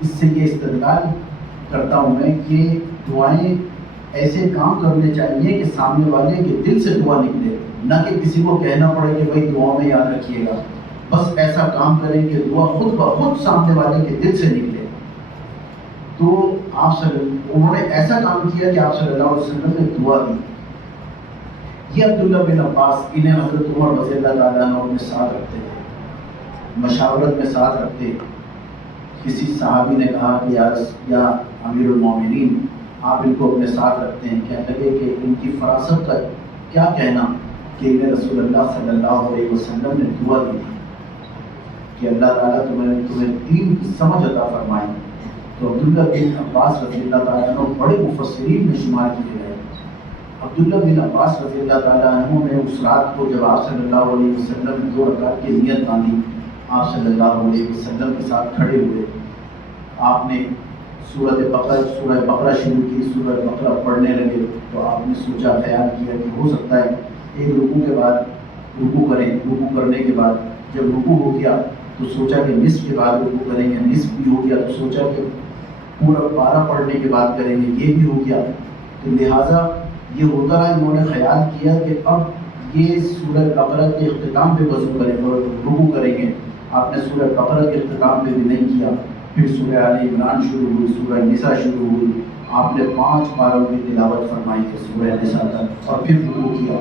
اس سے یہ استدلال کرتا ہوں میں کہ دعائیں ایسے کام کرنے چاہیے کہ سامنے والے کے دل سے دعا نکلے، نہ کہ کسی کو کہنا پڑے کہ بھائی دعا میں یاد رکھیے گا. بس ایسا کام کریں کہ دعا خود بخود سامنے والے کے دل سے نکلے. تو انہوں نے ایسا کام کیا کہ آپ صلی اللہ علیہ وسلم نے دعا دی. یہ عبداللہ بن عباس انہیں حضرت عمر رضی اللہ تعالیٰ عنہ اپنے ساتھ رکھتے تھے، مشاورت میں ساتھ رکھتے. کسی صحابی نے کہا کہ یا امیر المومنین آپ ان کو اپنے ساتھ رکھتے ہیں، کہنے لگے کہ ان کی فراست کا کیا کہنا کہ انہیں رسول اللہ صلی اللہ علیہ وسلم نے دعا دی کہ اللہ تعالیٰ تمہیں دین کی سمجھ عطا فرمائے. تو عبداللہ بن عباس رضی اللہ تعالیٰ عنہ بڑے مفسرین میں شمار کیے گئے. عبداللہ بن عباس رضی اللہ تعالیٰ عنہ نے اس رات کو جب آپ صلی اللہ علیہ وسلم نے 2 رکعت کی نیت باندھی، آپ صلی اللہ علیہ وسلم کے ساتھ کھڑے ہوئے. آپ نے سورہ بقرہ شروع کی، سورہ بقرہ پڑھنے لگے. تو آپ نے سوچا، خیال کیا کہ ہو سکتا ہے ایک رکوع کے بعد رکوع کریں. رکوع کرنے کے بعد جب رکوع ہو گیا تو سوچا کہ نصف کے بعد رکوع کریں گے. نصف بھی ہو گیا تو سوچا کہ پورا 12 پڑھنے کے بعد کریں گے. یہ بھی ہو گیا. تو لہٰذا یہ ہوتا رہا. انہوں نے خیال کیا کہ اب یہ سورہ بقرہ کے اختتام پہ وضو کریں اور رکوع کریں گے. آپ نے سورہ بقرہ کے اختتام پہ بھی نہیں کیا. پھر سورہ آل عمران شروع ہوئی، سورہ نساء شروع ہوئی. آپ نے 5 پاروں کی تلاوت فرمائی ہے سورہ نساء تک، اور پھر رکوع کیا.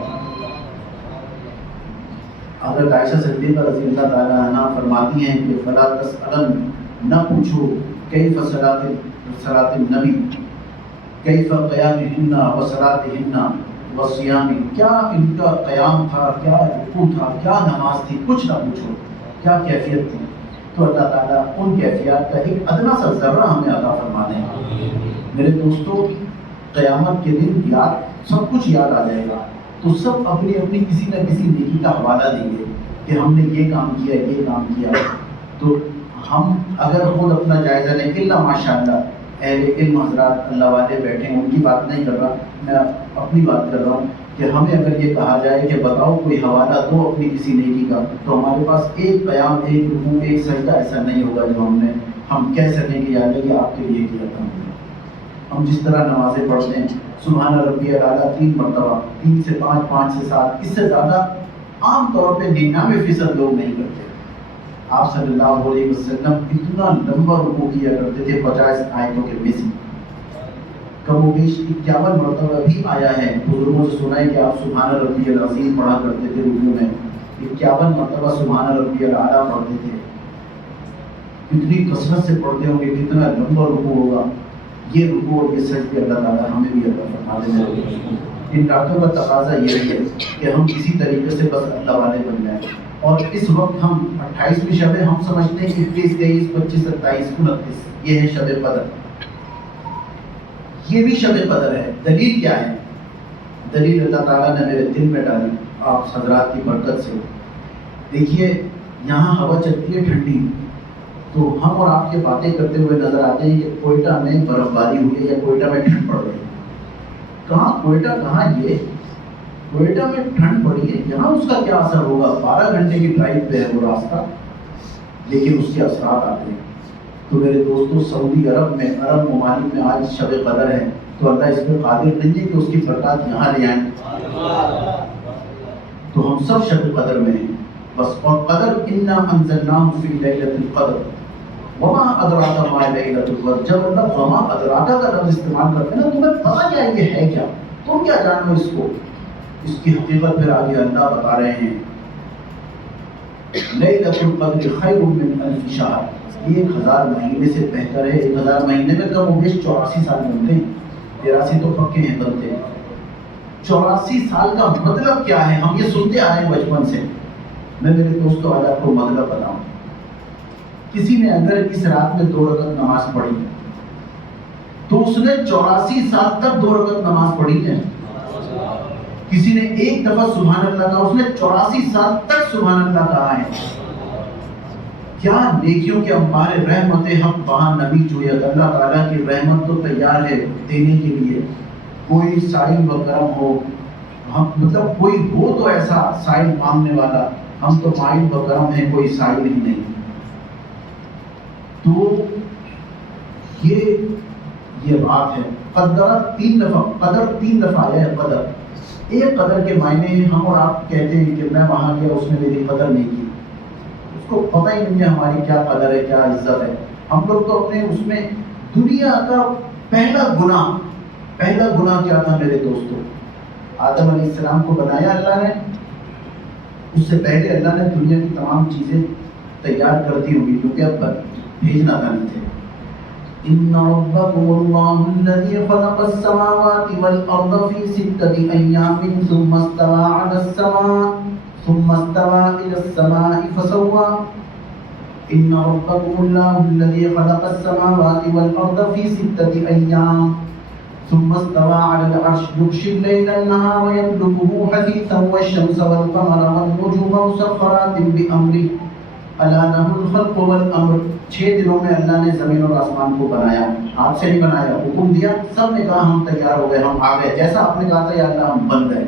حضرت عائشہ صدیقہ رضی اللہ تعالیٰ عنہ فرماتی ہیں کہ فلا تسألن، نہ پوچھو کیف صلاۃ النبی، کیف قیامہن و صلاتہن و صیام، کیا ان کا قیام تھا، کیا رکوع تھا، کیا نماز تھی. کچھ نہ پوچھو کیا کیفیت تھی. تو اللہ تعالیٰ ان کیفیات کا ایک ادنا سا ذرہ ہمیں عطا فرما دیں. میرے دوستو، قیامت کے دن یاد سب کچھ یاد آ جائے گا. تو سب اپنی اپنی کسی نہ کسی نیکی کا حوالہ دیں گے کہ ہم نے یہ کام کیا، یہ کام کیا. تو ہم اگر خود اپنا جائزہ لیں، اللہ ماشاء اللہ اہل علم حضرات اللہ والے بیٹھے ہیں، ان کی بات نہیں کر رہا، میں اپنی بات کر رہا ہوں کہ ہمیں اگر یہ کہا جائے کہ بتاؤ کوئی حوالہ دو اپنی کسی نیکی کا، تو ہمارے پاس ایک قیام، ایک رکوع، ایک سجدہ ایسا نہیں ہوگا جو ہم کہہ سکیں کہ یا اللہ یہ آپ کے لیے کیا تھا. ہم جس طرح نمازیں پڑھتے ہیں، سبحان ربی الاعلیٰ 3 مرتبہ، 3 سے 5، 5 سے 7، اس سے زیادہ عام طور پہ 99% لوگ نہیں کرتے. آپ صلی اللہ علیہ وسلم اتنا لمبا رکوع کیا کرتے تھے 50 آیتوں کے بیسی. کم و بیش 51 مرتبہ بھی آیا ہے. بزرگوں سے سنا ہے کہ آپ سبحان ربی العظیم پڑھا کرتے تھے رکوع میں، 51 مرتبہ سبحان ربی الاعلیٰ پڑھتے تھے. کتنی کثرت سے پڑھتے ہوں گے، کتنا لمبا رکوع ہوگا. یہ رکوع اور یہ سجدے اللہ تعالیٰ ہمیں بھی عطا فرما دے. ان راتوں کا تقاضا یہ ہے کہ ہم کسی طریقے سے بس اللہ والے بن جائیں. اور اس وقت ہم 28ویں شب ہے، ہم سمجھتے ہیں 21، 23، 25، 27، 29 یہ ہے شب قدر. یہ بھی شب قدر ہے. دلیل کیا ہے؟ دلیل اللہ تعالیٰ نے میرے دل میں ڈالی آپ حضرات کی برکت سے. دیکھیے یہاں ہوا چلتی ہے ٹھنڈی، تو ہم اور آپ یہ باتیں کرتے ہوئے نظر آتے ہیں کہ کوئٹہ میں برف باری ہوئی ہے یا کوئٹہ میں ٹھنڈ پڑ رہی ہے. کہاں کوئٹہ، کہاں یہ کوئٹہ میں ٹھنڈ پڑی ہے، یہاں اس کا کیا اثر ہوگا؟ 12 گھنٹے کی ڈرائیو پہ ہے وہ راستہ، لیکن اس کے اثرات آتے ہیں. تو میرے دوستوں، سعودی عرب میں، عرب ممالک میں آج شب قدر ہے، تو اللہ اس پہ قادر نہیں ہے کہ اس کی برکات یہاں لے آئیں. تو ہم سب شب قدر میں ہیں بس. اور قدر انا انزلناہ فی لیلۃ القدر وما ادراک ما لیلۃ القدر. جب اللہ وما ادراک کا لفظ استعمال کرتے ہیں نا، تمہیں پتا کیا یہ ہے، کیا تم کیا جانو اس کو؟ اس کی حقیقت پھر آگے اللہ بتا رہے ہیں. لیلۃ القدر خیر من الف شہر، 1000 مہینے سے بہتر ہے. 1000 مہینے میں کم و بیش 84 سال بنتے ہیں. 83 تو پکے ہیں بنتے ہیں. 84 سال کا مطلب کیا ہے؟ ہم یہ سنتے آ رہے ہیں بچپن سے. میں میرے دوستوں آج آپ کو مطلب بتاؤں. کسی نے اگر اس رات میں 2 رکعت نماز پڑھی تو اس نے 84 سال تک 2 رکعت نماز پڑھی ہے. کسی نے ایک دفعہ سبحان اللہ کہا، اس نے 84 سال تک سبحان اللہ کہا ہے. کیا نیکیوں کے انبار رحمت ہم وہاں نبی جو ہے، اللہ تعالیٰ کی رحمت تو تیار ہے دینے کے لیے. کوئی سائل و کرم ہو، مطلب کوئی ہو تو ایسا سائل مانگنے والا ہم تو مائل بکرم ہیں، کوئی سائل ہی نہیں. تو یہ بات ہے. قدر 3 دفعہ، قدر 3 دفعہ آیا ہے. قدر ایک قدر کے معنی ہم اور آپ کہتے ہیں کہ میں وہاں گیا اس نے میری قدر نہیں کی، اس کو پتہ ہی نہیں ہے ہماری کیا قدر ہے، کیا عزت ہے. ہم لوگ تو اپنے اس میں دنیا کا پہلا گناہ کیا تھا میرے دوستوں؟ آدم علیہ السلام کو بنایا اللہ نے، اس سے پہلے اللہ نے دنیا کی تمام چیزیں تیار کر دی ہوگی کیونکہ اب بھیجنا تھا نہیں تھے. ان ربکم اللہ الذی خلق السماوات والارض فی 6 ایام ثم استوى الى السماء فسوا. ان ربکم اللہ الذی خلق السماوات والارض فی 6 ایام ثم استوى على العرش يغشي الليل النهار ويطلبه حثيثا والشمس والقمر والنجوم مسخرات بأمره ألا له الخلق والأمر. 6 دنوں میں اللہ نے زمین اور آسمان کو بنایا، ہاتھ سے نہیں بنایا، حکم دیا، سب نے کہا ہم تیار ہو گئے، ہم آ گئے، جیسا آپ نے کہا تھا یا اللہ ہم بن گئے.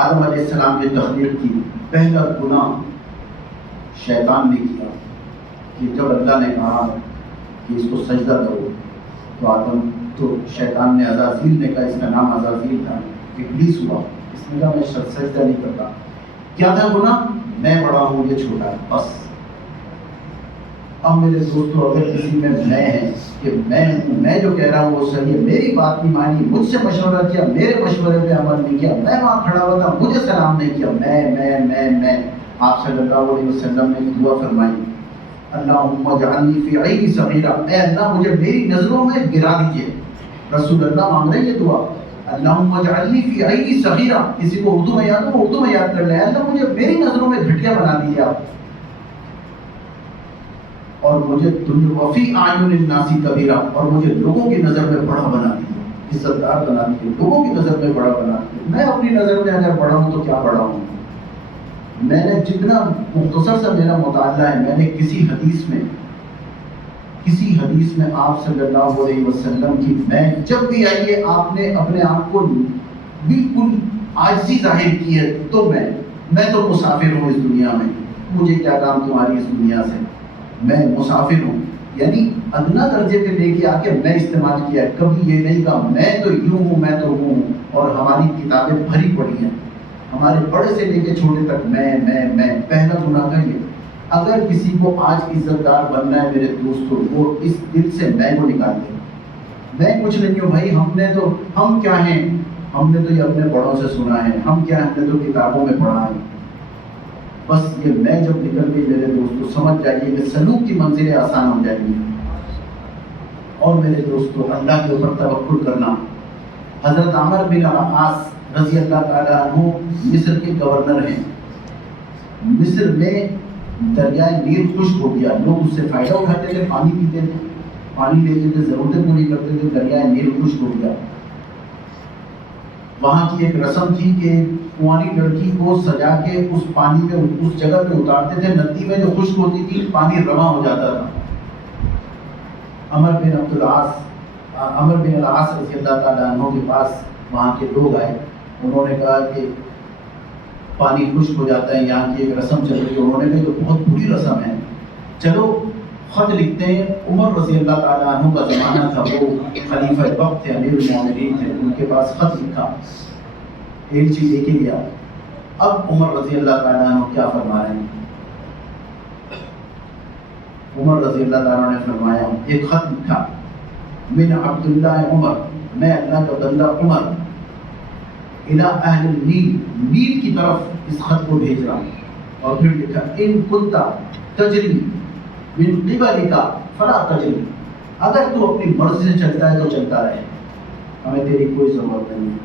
آدم علیہ السلام کی تخلیق کی پہلا گناہ شیطان نے کیا کہ جب اللہ نے کہا کہ اس کو سجدہ کرو تو شیطان نے عزازیل نے کہا، اس کا نام عزازیل تھا، ابلیس ہوا، اس نے کہا میں سجدہ نہیں کرتا. کیا تھا گناہ؟ میں بڑا ہوں یہ چھوٹا ہے بس. اب میرے دوستوں اگر کسی میں ہے کہ میں جو کہہ رہا ہوں وہ صحیح ہے، میری بات نہیں مانی، مجھ سے مشورہ کیا، میرے مشورے پہ عمل نہیں کیا، میں وہاں کھڑا ہوا تھا مجھے سلام نہیں کیا، میں آپ صلی اللہ علیہ وسلم نے دعا فرمائی، اللہم اجعلنی فی عینی صغیرہ، اے اللہ مجھے میری نظروں میں گرا دیجئے. رسول اللہ مانگ رہے ہیں یہ دعا، اللہم اجعلنی فی عینی صغیرہ. کسی کو اردو میں یاد ہو اردو میں یاد کر لیں، اللہ مجھے میری نظروں میں گھٹیا بنا دیجئے آپ، اور مجھے وفی اعین الناس کبیرہ، اور مجھے لوگوں کی نظر میں بڑا بنا دیجئے، عزت دار بنا دیجئے، لوگوں کی نظر میں بڑا بنا دیجئے. میں اپنی نظر میں اگر بڑا ہوں تو کیا بڑا ہوں؟ میں نے جتنا مختصر سا میرا مطالعہ ہے، میں نے کسی حدیث میں آپ صلی اللہ علیہ وسلم کی، میں جب بھی آئیے آپ نے اپنے آپ کو بالکل عاجزی ظاہر کی ہے، تو میں تو مسافر ہوں اس دنیا میں، مجھے کیا کام تمہاری اس دنیا سے، میں مسافر ہوں. یعنی ادنا درجے پہ لے کے آ کے میں استعمال کیا ہے، کبھی یہ نہیں کہا میں تو یوں ہوں، میں تو ہوں. اور ہماری کتابیں بھری پڑی ہیں، ہمارے بڑے سے لے کے چھوٹے تک میں. پہلا گناہ ہے یہ. اگر کسی کو آج عزت دار بننا ہے میرے دوستوں، وہ اس دل سے میں کو نکال دے. میں کچھ نہیں ہوں بھائی، ہم کیا ہیں، ہم نے تو یہ اپنے بڑوں سے سنا ہے، ہم کیا ہم نے تو کتابوں میں پڑھا ہے. بس یہ میں جب نکل گئی میرے دوستوں، سمجھ جائیے کہ سلوک کی منزلیں آسان ہو جائیں گی. اور میرے دوستوں اللہ کے اوپر توکل کرنا. حضرت عمر بن العاص رضی اللہ تعالیٰ عنہ مصر کے گورنر ہیں. مصر میں دریائے نیل خشک ہو گیا، لوگ اس سے فائدہ اٹھاتے تھے، پانی پیتے تھے، پانی لیتے تھے، ضرورتیں پوری کرتے تھے. دریائے نیل خشک ہو گیا. وہاں کی ایک رسم تھی کہ کنواری لڑکی کو سجا کے اس پانی میں اس جگہ پہ اتارتے تھے، ندی میں جو خشک ہوتی تھی پانی رواں ہو جاتا تھا. عمر بن العاص رضی اللہ تعالیٰ عنہ کے پاس وہاں کے لوگ آئے، انہوں نے کہا کہ پانی خشک ہو جاتا ہے، یہاں کی ایک رسم چل رہی ہے. انہوں نے کہا تو بہت بری رسم ہے، چلو خط لکھتے ہیں. عمر رضی اللہ تعالیٰ عنہ کا زمانہ تھا، وہ خلیفہ وقت تھے، امیر المومنین تھے. ان کے پاس خط لکھا، ایلچی لے کے گیا. اب عمر رضی اللہ تعالیٰ عنہ کیا فرما رہے ہیں؟ عمر رضی اللہ تعالیٰ عنہ نے فرمایا، ایک خط لکھا، من عبداللہ عمر، میں اللہ کا بندہ عمر، الى اہل النیل، نیل کی طرف اس خط کو بھیج رہا ہوں. اور پھر لکھا، ان کنت تجری من قبلک فلا تجری، اگر تو اپنی مرضی سے چلتا ہے تو چلتا رہے، ہمیں تیری کوئی ضرورت نہیں ہے.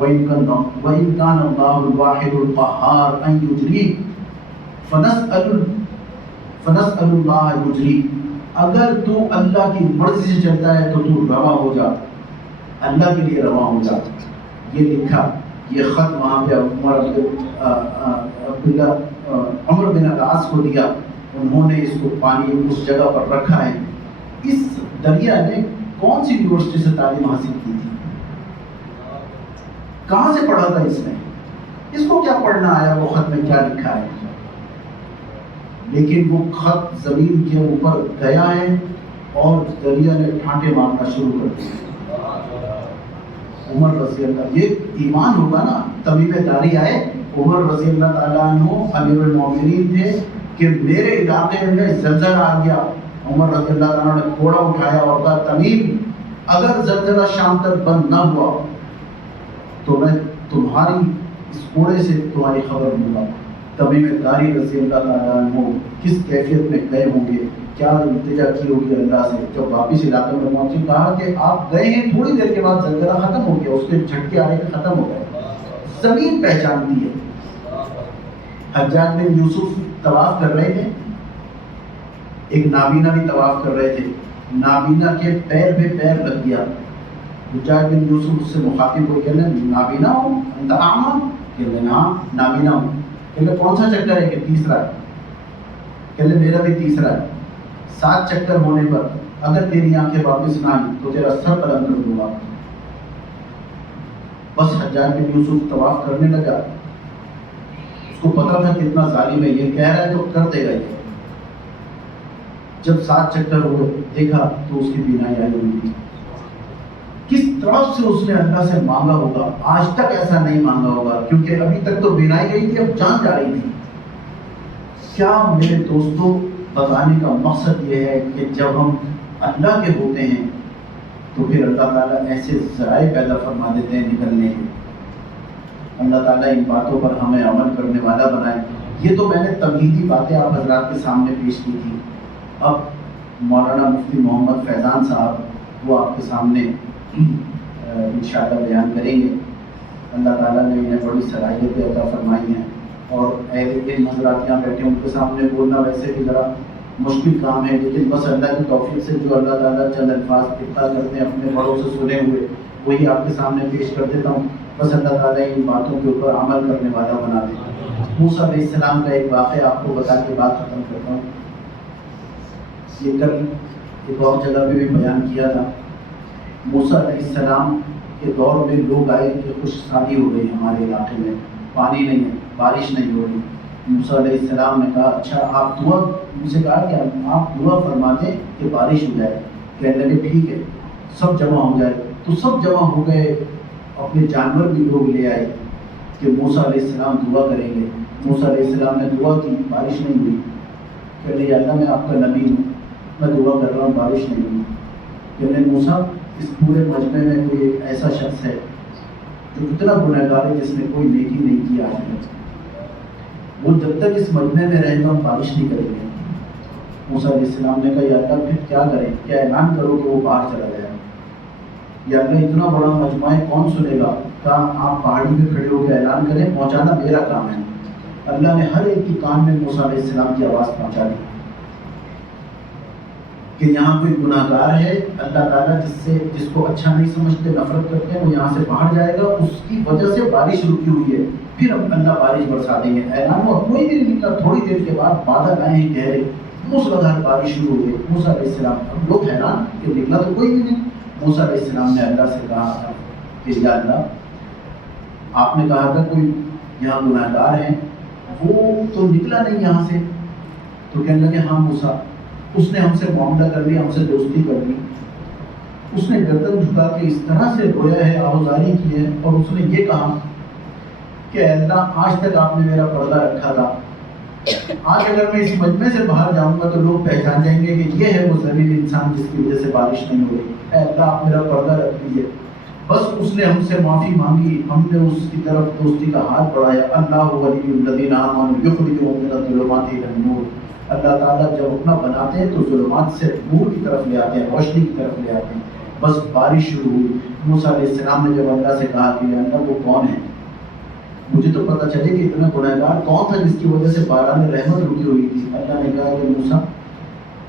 وَإِن كَانَ اللَّهُ الْوَاحِدُ الْقَهَّارُ أَن يُجْرِيكَ فَنَسْأَلُ اللَّهَ يُجْرِيكَ، اگر تو اللہ کی مرضی سے چلتا ہے تو تو رواں ہو جا، اللہ کے لیے رواں ہو جا. یہ لکھا، یہ خط وہاں پہ عمر بن العاص کو دیا. انہوں نے اس کو پانی اس جگہ پر رکھا ہے. اس دریا نے کون سی یونیورسٹی سے تعلیم حاصل کی تھی؟ کہاں سے پڑھا تھا اس نے؟ اس کو کیا پڑھنا آیا وہ خط میں کیا لکھا ہے؟ لیکن وہ خط زمین کے اوپر گیا ہے اور دریا نے ٹھانٹے مارنا شروع کر دیا۔ عمر رضی اللہ، یہ ایمان ہوگا نا، تمیم داری آئے، عمر رضی اللہ تعالیٰ عنہ امیر المومنین تھے کہ میرے علاقے میں زلزلہ آ گیا، عمر رضی اللہ تعالیٰ نے کوڑا اٹھایا اور کہا تمیم اگر زلزلہ شام تک بند نہ ہوا تو میں تمہاری اس کوڑے سے تمہاری خبر دوں گا۔ تمیم داری رضی اللہ تعالیٰ عنہ کس کیفیت میں گئے ہوں گے، کیا التجا کی ہوگی اللہ سے، جب واپس علاقے میں پہنچے کہا کہ آپ گئے ہیں، تھوڑی دیر کے بعد زلزلہ ختم ہو گیا، اس کے جھٹکے آنے کے ختم ہو گئے، زمین پہچانتی ہے۔ حجاج بن یوسف طواف کر رہے تھے، ایک نابینا بھی طواف کر رہے تھے، نابینا کے پیر پہ پیر لگ گیا۔ حجاج بن یوسف اس سے مخاطب ہوئے، کہنے نابینا ہوں انت اعمى، کہنے ہاں نابینا ہوں، کہنے کون سا چکر ہے، کہ تیسرا ہے، کہنے میرا بھی تیسرا ہے، 7 چکر ہونے پر اگر تیری آنکھیں واپس نہ آئی تو تیرا سر بلند کر دوں گا۔ بس حجاج بن یوسف طواف کرنے لگا، اس کو پتا تھا کتنا ظالم ہے، یہ کہہ رہا ہے تو کر دے گا یہ۔ جب 7 چکر ہوئے دیکھا تو اس کی بینائی آئی ہوئی تھی۔ کس طرف سے اس نے اللہ سے مانگا ہوگا، آج تک ایسا نہیں مانگا ہوگا، کیونکہ ابھی تک تو بینائی گئی تھی، اب جان جا رہی تھی۔ کیا میرے دوستوں بتانے کا مقصد یہ ہے کہ جب ہم اللہ کے ہوتے ہیں تو پھر اللہ تعالیٰ ایسے ذرائع پیدا فرما دیتے ہیں نکلنے کے۔ اللہ تعالیٰ ان باتوں پر ہمیں عمل کرنے والا بنائے۔ یہ تو میں نے تمہیدی باتیں آپ حضرات کے سامنے پیش کی تھی۔ اب مولانا مفتی محمد فیضان صاحب وہ آپ کے سامنے انشاءاللہ بیان کریں گے۔ اللہ تعالیٰ نے انہیں بڑی صلاحیتیں عطا فرمائی ہیں، اور اہل علم حضرات یہاں بیٹھے ان کے سامنے بولنا ویسے بھی ذرا مشکل کام ہے، لیکن بس اللہ کی توفیق سے جو اللہ تعالیٰ چند الفاظ اطلاع کرتے ہیں اپنے بڑوں سے سنے ہوئے وہی آپ کے سامنے پیش کر دیتا ہوں۔ بس اللہ تعالیٰ ان باتوں کے اوپر عمل کرنے والا بنا دے۔ موسیٰ علیہ السلام کا ایک واقعہ آپ کو بتا کے بات ختم کرتا ہوں۔ یہ کل ایک اور جگہ پہ بھی بیان کیا تھا۔ موسیٰ علیہ السلام کے دور میں لوگ آئے کہ خشک سالی ہو گئی ہمارے علاقے میں، پانی نہیں ہے، بارش نہیں ہو رہی۔ موسیٰ علیہ السلام نے کہا اچھا آپ دعا، مجھ سے کہا کہ آپ دعا فرما دیں کہ بارش ہو جائے۔ کہنے لگے ٹھیک ہے، سب جمع ہو جائے۔ تو سب جمع ہو گئے، اپنے جانور بھی لوگ لے آئے کہ موسیٰ علیہ السلام دعا کریں گے۔ موسیٰ علیہ السلام نے دعا کی، بارش نہیں ہوئی۔ کہنے اللہ میں آپ کا نبی ہوں، میں دعا کر رہا ہوں، بارش نہیں ہوئی۔ کہنے موسیٰ اس پورے مجمع میں کوئی ایک ایسا شخص ہے جو اتنا گنہگار ہے جس نے کوئی نیکی نہیں کی آج تک، وہ جب تک اس مجمع میں رہے گا ہم بارش نہیں کریں گے۔ موسیٰ علیہ السلام نے کہا یا اللہ پھر کیا کریں، کیا اعلان کرو کہ وہ باہر چلا جائے؟ یا اللہ اتنا بڑا مجمع ہے کون سنے گا؟ کہا آپ پہاڑی پہ کھڑے ہو کے اعلان کریں، پہنچانا میرا کام ہے۔ اللہ نے ہر ایک کی کان میں موسیٰ علیہ السلام کی آواز پہنچا دی کہ یہاں کوئی گناہ گار ہے، اللہ تعالیٰ جس کو اچھا نہیں سمجھتے، نفرت کرتے ہیں، وہ یہاں سے باہر جائے گا، اس کی وجہ سے بارش رکی ہوئی ہے، پھر ہم اللہ بارش برسا دیں گے۔ اعلان ہوا، کوئی بھی نہیں نکلا۔ تھوڑی دیر کے بعد بادل آئے ہیں گہرے، موسلادھار بارش شروع ہو گئی۔ موسیٰ علیہ السلام، اب لوگ حیران کہ نکلا تو کوئی بھی نہیں۔ موسیٰ علیہ السلام نے اللہ سے کہا کہ یا اللہ آپ نے کہا تھا کوئی یہاں گناہ گار ہیں، وہ تو نکلا نہیں یہاں سے۔ تو کہنے لگے ہاں موسیٰ، اس نے ہم سے معاملہ کر لیا، ہم سے دوستی کر لی، اس نے گردن جھکا کے اس طرح سے رویا ہے، آوازاری کی ہے، اور اس نے یہ کہا کہ اللہ آج تک آپ نے میرا پردہ رکھا تھا، آج اگر میں اس مجمع سے باہر جاؤں گا تو لوگ پہچان جائیں گے کہ یہ ہے وہ ذلیل انسان جس کی وجہ سے بارش نہیں ہو رہی۔ اے اللہ آپ میرا پردہ رکھ لیجیے۔ بس اس نے ہم سے معافی مانگی، ہم نے اس کی طرف دوستی کا ہاتھ بڑھایا۔ اللہ ولی الذین آمنوا یخرجهم من الظلمات الی النور۔ اللہ تعالیٰ جب اپنا بناتے ہیں تو ظلمات سے نور کی طرف لے آتے ہیں، روشنی کی طرف لے آتے ہیں۔ بس بارش شروع ہوئی۔ موسیٰ علیہ السلام نے جب اللہ سے کہا کہ اللہ وہ کون ہے، مجھے تو پتہ چلے کہ اتنا گنہگار کون تھا جس کی وجہ سے باران رحمت رکی ہوئی تھی۔ اللہ نے کہا کہ موسیٰ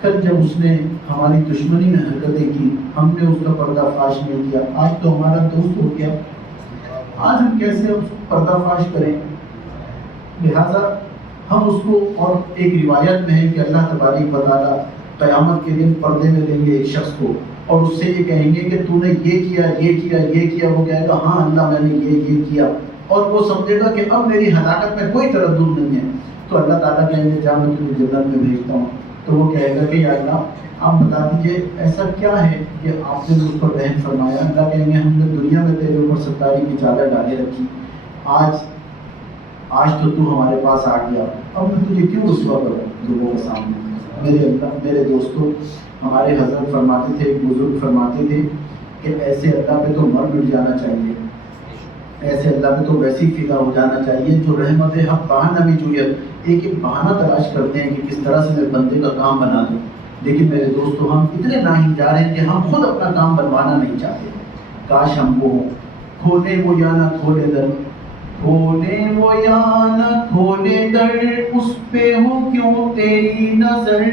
کل جب اس نے ہماری دشمنی میں حرکتیں کی، ہم نے اس کا پردہ فاش نہیں کیا، آج تو ہمارا دوست ہو گیا، آج ہم کیسے اس کو پردہ فاش کریں؟ لہٰذا ہم اس کو، اور ایک روایت میں ہے کہ اللہ تبارک و تعالیٰ قیامت کے دن پردے میں لیں گے ایک شخص کو اور اس سے یہ کہیں گے کہ تو نے یہ کیا، یہ کیا، یہ کیا۔ وہ کہے گا ہاں اللہ میں نے یہ کیا، اور وہ سمجھے گا کہ اب میری ہلاکت میں کوئی تردد نہیں ہے، تو اللہ تعالیٰ کہیں گے جا میں تجھے جنت میں بھیجتا ہوں. تو وہ کہے گا کہ یا اللہ آپ بتا دیجیے ایسا کیا ہے کہ آپ نے مجھ پر رحم فرمایا. اللہ کہیں گے ہم نے دنیا میں تیرے اوپر ستاری کی چادر ڈالے رکھی، آج تو ہمارے پاس آ گیا، اب میں تجھے کیوں رسوا کروں لوگوں کے سامنے. میرے دوستوں، ہمارے حضرت فرماتے تھے، ایک بزرگ فرماتے تھے کہ ایسے اللہ پہ تو مر مٹ جانا چاہیے، ایسے اللہ پہ تو ویسی فدا ہو جانا چاہیے جو رحمت حق بہانہ بھی جویت ایک بہانہ تلاش کرتے ہیں کہ کس طرح سے میں بندے کا کام بنا دوں. لیکن میرے دوستو ہم اتنے ناہی جا رہے ہیں کہ ہم خود اپنا کام بنوانا نہیں چاہتے. کاش ہم کو کھولے وہ یا نہ کھولے در، کھولے وہ یا نہ کھولے در، اس پہ ہو کیوں تیری نظر،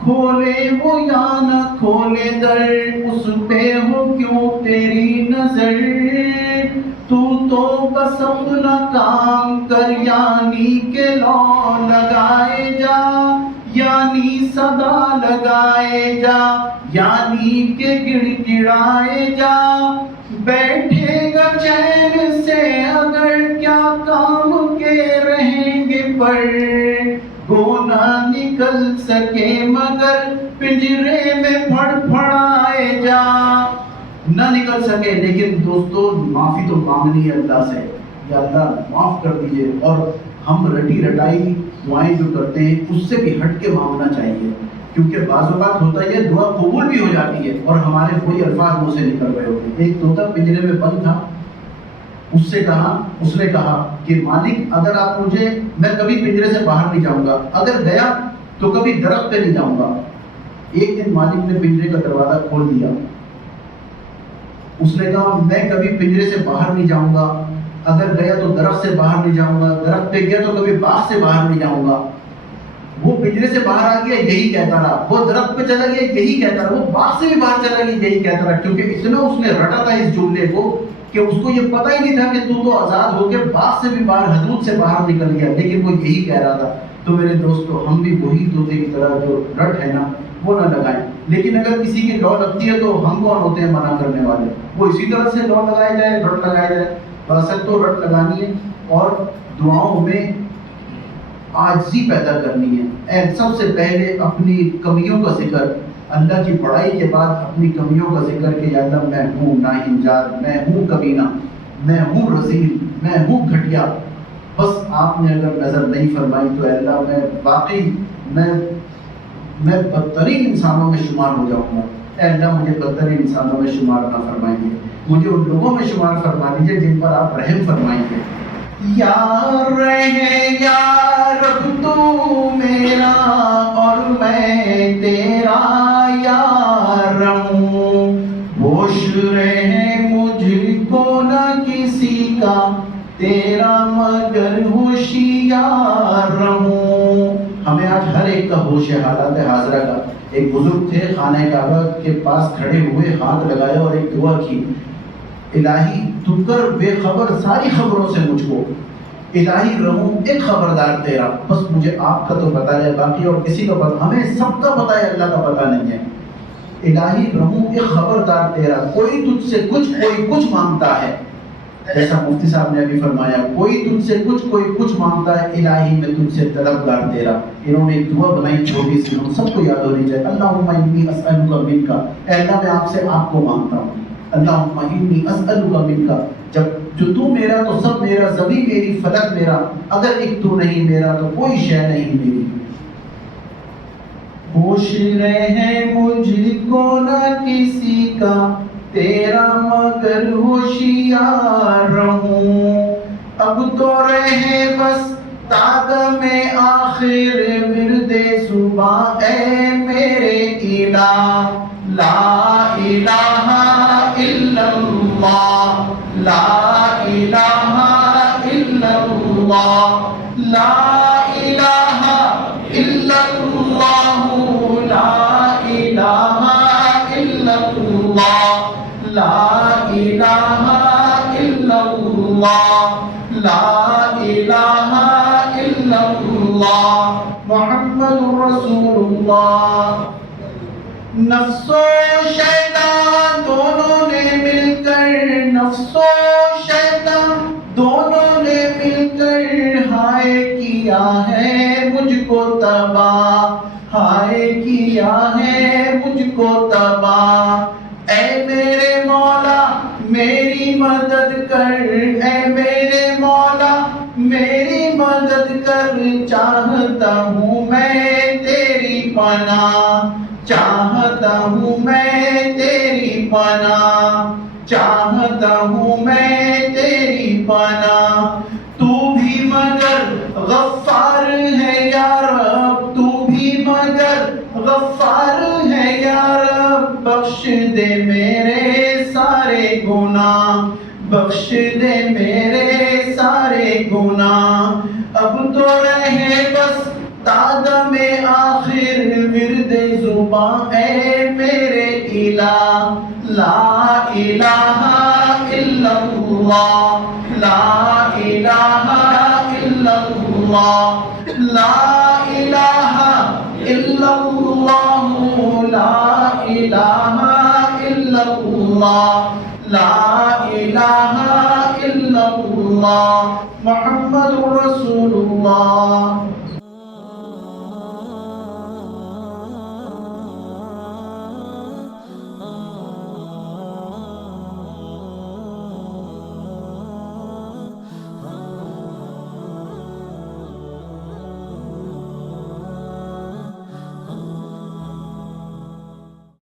کھولے وہ یا نہ کھولے در، اس پہ ہو کیوں تیری نظر، تو بس اپنا کام کر، یعنی کہ لو لگائے جا، یعنی صدا لگائے جا، یعنی کہ گڑ گڑائے جا. بیٹھے گا چین سے اگر کیا کام کے رہیں گے پر، گونا نکل سکے مگر پنجرے میں پھڑ پھڑائے جا. نہ نکل سکے لیکن دوستو معافی تو مانگنی ہے اللہ سے، یا اللہ معاف کر دیجئے. اور ہم رٹی رٹائی دعائیں جو کرتے ہیں اس سے بھی ہٹ کے مانگنا چاہیے، کیونکہ بعض اوقات ہوتا ہے یہ دعا قبول بھی ہو جاتی ہے اور ہمارے کوئی الفاظ منہ سے نکل رہے ہوتے ہیں. ایک طوطا پنجرے میں بند تھا، اس نے کہا کہ مالک اگر آپ مجھے، میں کبھی پنجرے سے باہر نہیں جاؤں گا، اگر گیا تو کبھی درخت پہ نہیں جاؤں گا. ایک دن مالک نے پنجرے کا دروازہ کھول دیا. اس نے کہا میں کبھی پنجرے سے باہر نہیں جاؤں گا، اگر گیا تو درخت سے باہر نہیں جاؤں گا، درخت پہ گیا تو کبھی باغ سے باہر نہیں جاؤں گا. وہ پنجرے سے باہر آ گیا یہی کہتا رہا، وہ درخت پہ چلا گیا یہی کہتا رہا، وہ باغ سے بھی باہر چلا گیا یہی کہتا رہا، کیونکہ اتنا اس نے رٹا تھا اس جملے کو کہ اس کو یہ پتہ ہی نہیں تھا کہ تو آزاد ہو کے باغ سے بھی باہر، حدود سے باہر نکل گیا، لیکن وہ یہی کہہ رہا تھا. تو میرے دوستو ہم بھی وہی طوطے کی طرح جو رٹ ہے نا وہ نہ لگائیں. لیکن اگر کسی کی لو لگتی ہے تو ہم کون ہوتے ہیں منع کرنے والے؟ وہ اسی طرح سے لو لگائے جائے، رٹ لگائے جائے. اصل تو رٹ لگانی ہے اور دعاؤں میں عاجزی پیدا کرنی ہے. سب سے پہلے اپنی کمیوں کا ذکر، اللہ کی بڑائی کے بعد اپنی کمیوں کا ذکر کہ یا اللہ میں ہوں ناہنجار، میں ہوں کمینہ، میں ہوں رذیل، میں ہوں گھٹیا. بس آپ نے اگر نظر نہیں فرمائی تو اللہ میں واقعی میں بدترین انسانوں میں شمار ہو جاؤں گا. اے اللہ مجھے بدترین انسانوں میں شمار نہ فرمائیے، مجھے ان لوگوں میں شمار فرما لیجیے جن پر آپ رحم فرمائیں گے. یا رہے یا رب تو میرا اور میں تیرا یار رہوں، ہوش رہے مجھ کو نہ کسی کا تیرا مگر ہوشیار رہوں. ہمیں آج ہر ایک کا ہوش ہے حالات حاضرہ کا. ایک بزرگ تھے خانہ کعبہ کے پاس کھڑے ہوئے، ہاتھ لگایا اور ایک دعا کی، الہی تو کر بے خبر ساری خبروں سے مجھ کو، الہی رہوں ایک خبردار تیرا، بس مجھے آپ کا تو پتہ ہے، باقی اور کسی کا پتہ، ہمیں سب کا پتہ ہے، اللہ کا پتہ نہیں ہے. الہی رہوں ایک خبردار تیرا، کوئی تجھ سے کچھ کوئی کچھ مانگتا ہے، جیسا مفتی صاحب نے ابھی فرمایا کوئی تجھ سے کچھ کوئی کچھ مانگتا ہے، الہی میں تجھ سے طلبگار تیرا. انہوں نے ایک دعا بنائی چھوٹی سی، ہم سب کو یاد ہونی چاہیے. اللہم انی اسألک منک، اے اللہ میں آپ سے آپ کو مانگتا ہوں. اللہم انی اسألک منک، جب جو تو میرا تو سب میرا، زمین میری فلک میرا، اگر ایک تو نہیں میرا تو کوئی شے نہیں میری. ہوش رہے مجھ کو نہ کسی کا تیرا مگر ہوشیار رہوں. اب تو رہے بس تاغ میں آخر ورد صبح، اے میرے الہ لا الہ الا اللہ، لا الہ الا اللہ، لا الہ الا اللہ، لا الہ الا اللہ، لا الہ الا اللہ، لا الہ الا اللہ، محمد رسول اللہ. نفس و شیطان دونوں نے مل کر، نفس و شیطان تباہ، ہائے کیا ہے مجھ کو تباہ۔ اے میرے مولا میری مدد کر، اے میرے مولا میری مدد کر، چاہتا ہوں میں تیری پناہ، چاہتا ہوں میں تیری پناہ، چاہتا ہوں میں تیری پناہ۔ تو بھی مگر غفار ہے یا رب، تو بھی مگر غفار ہے یا رب، بخش دے میرے سارے گناہ، بخش دے میرے سارے گناہ۔ اب تو رہے بس تادم آخر ورد زباں اے میرے الہ، لا الہ الا اللہ، لا الہ الا اللہ، لا الہ الا اللہ، لا الہ الا اللہ، لا الہ الا اللہ، محمد رسول اللہ۔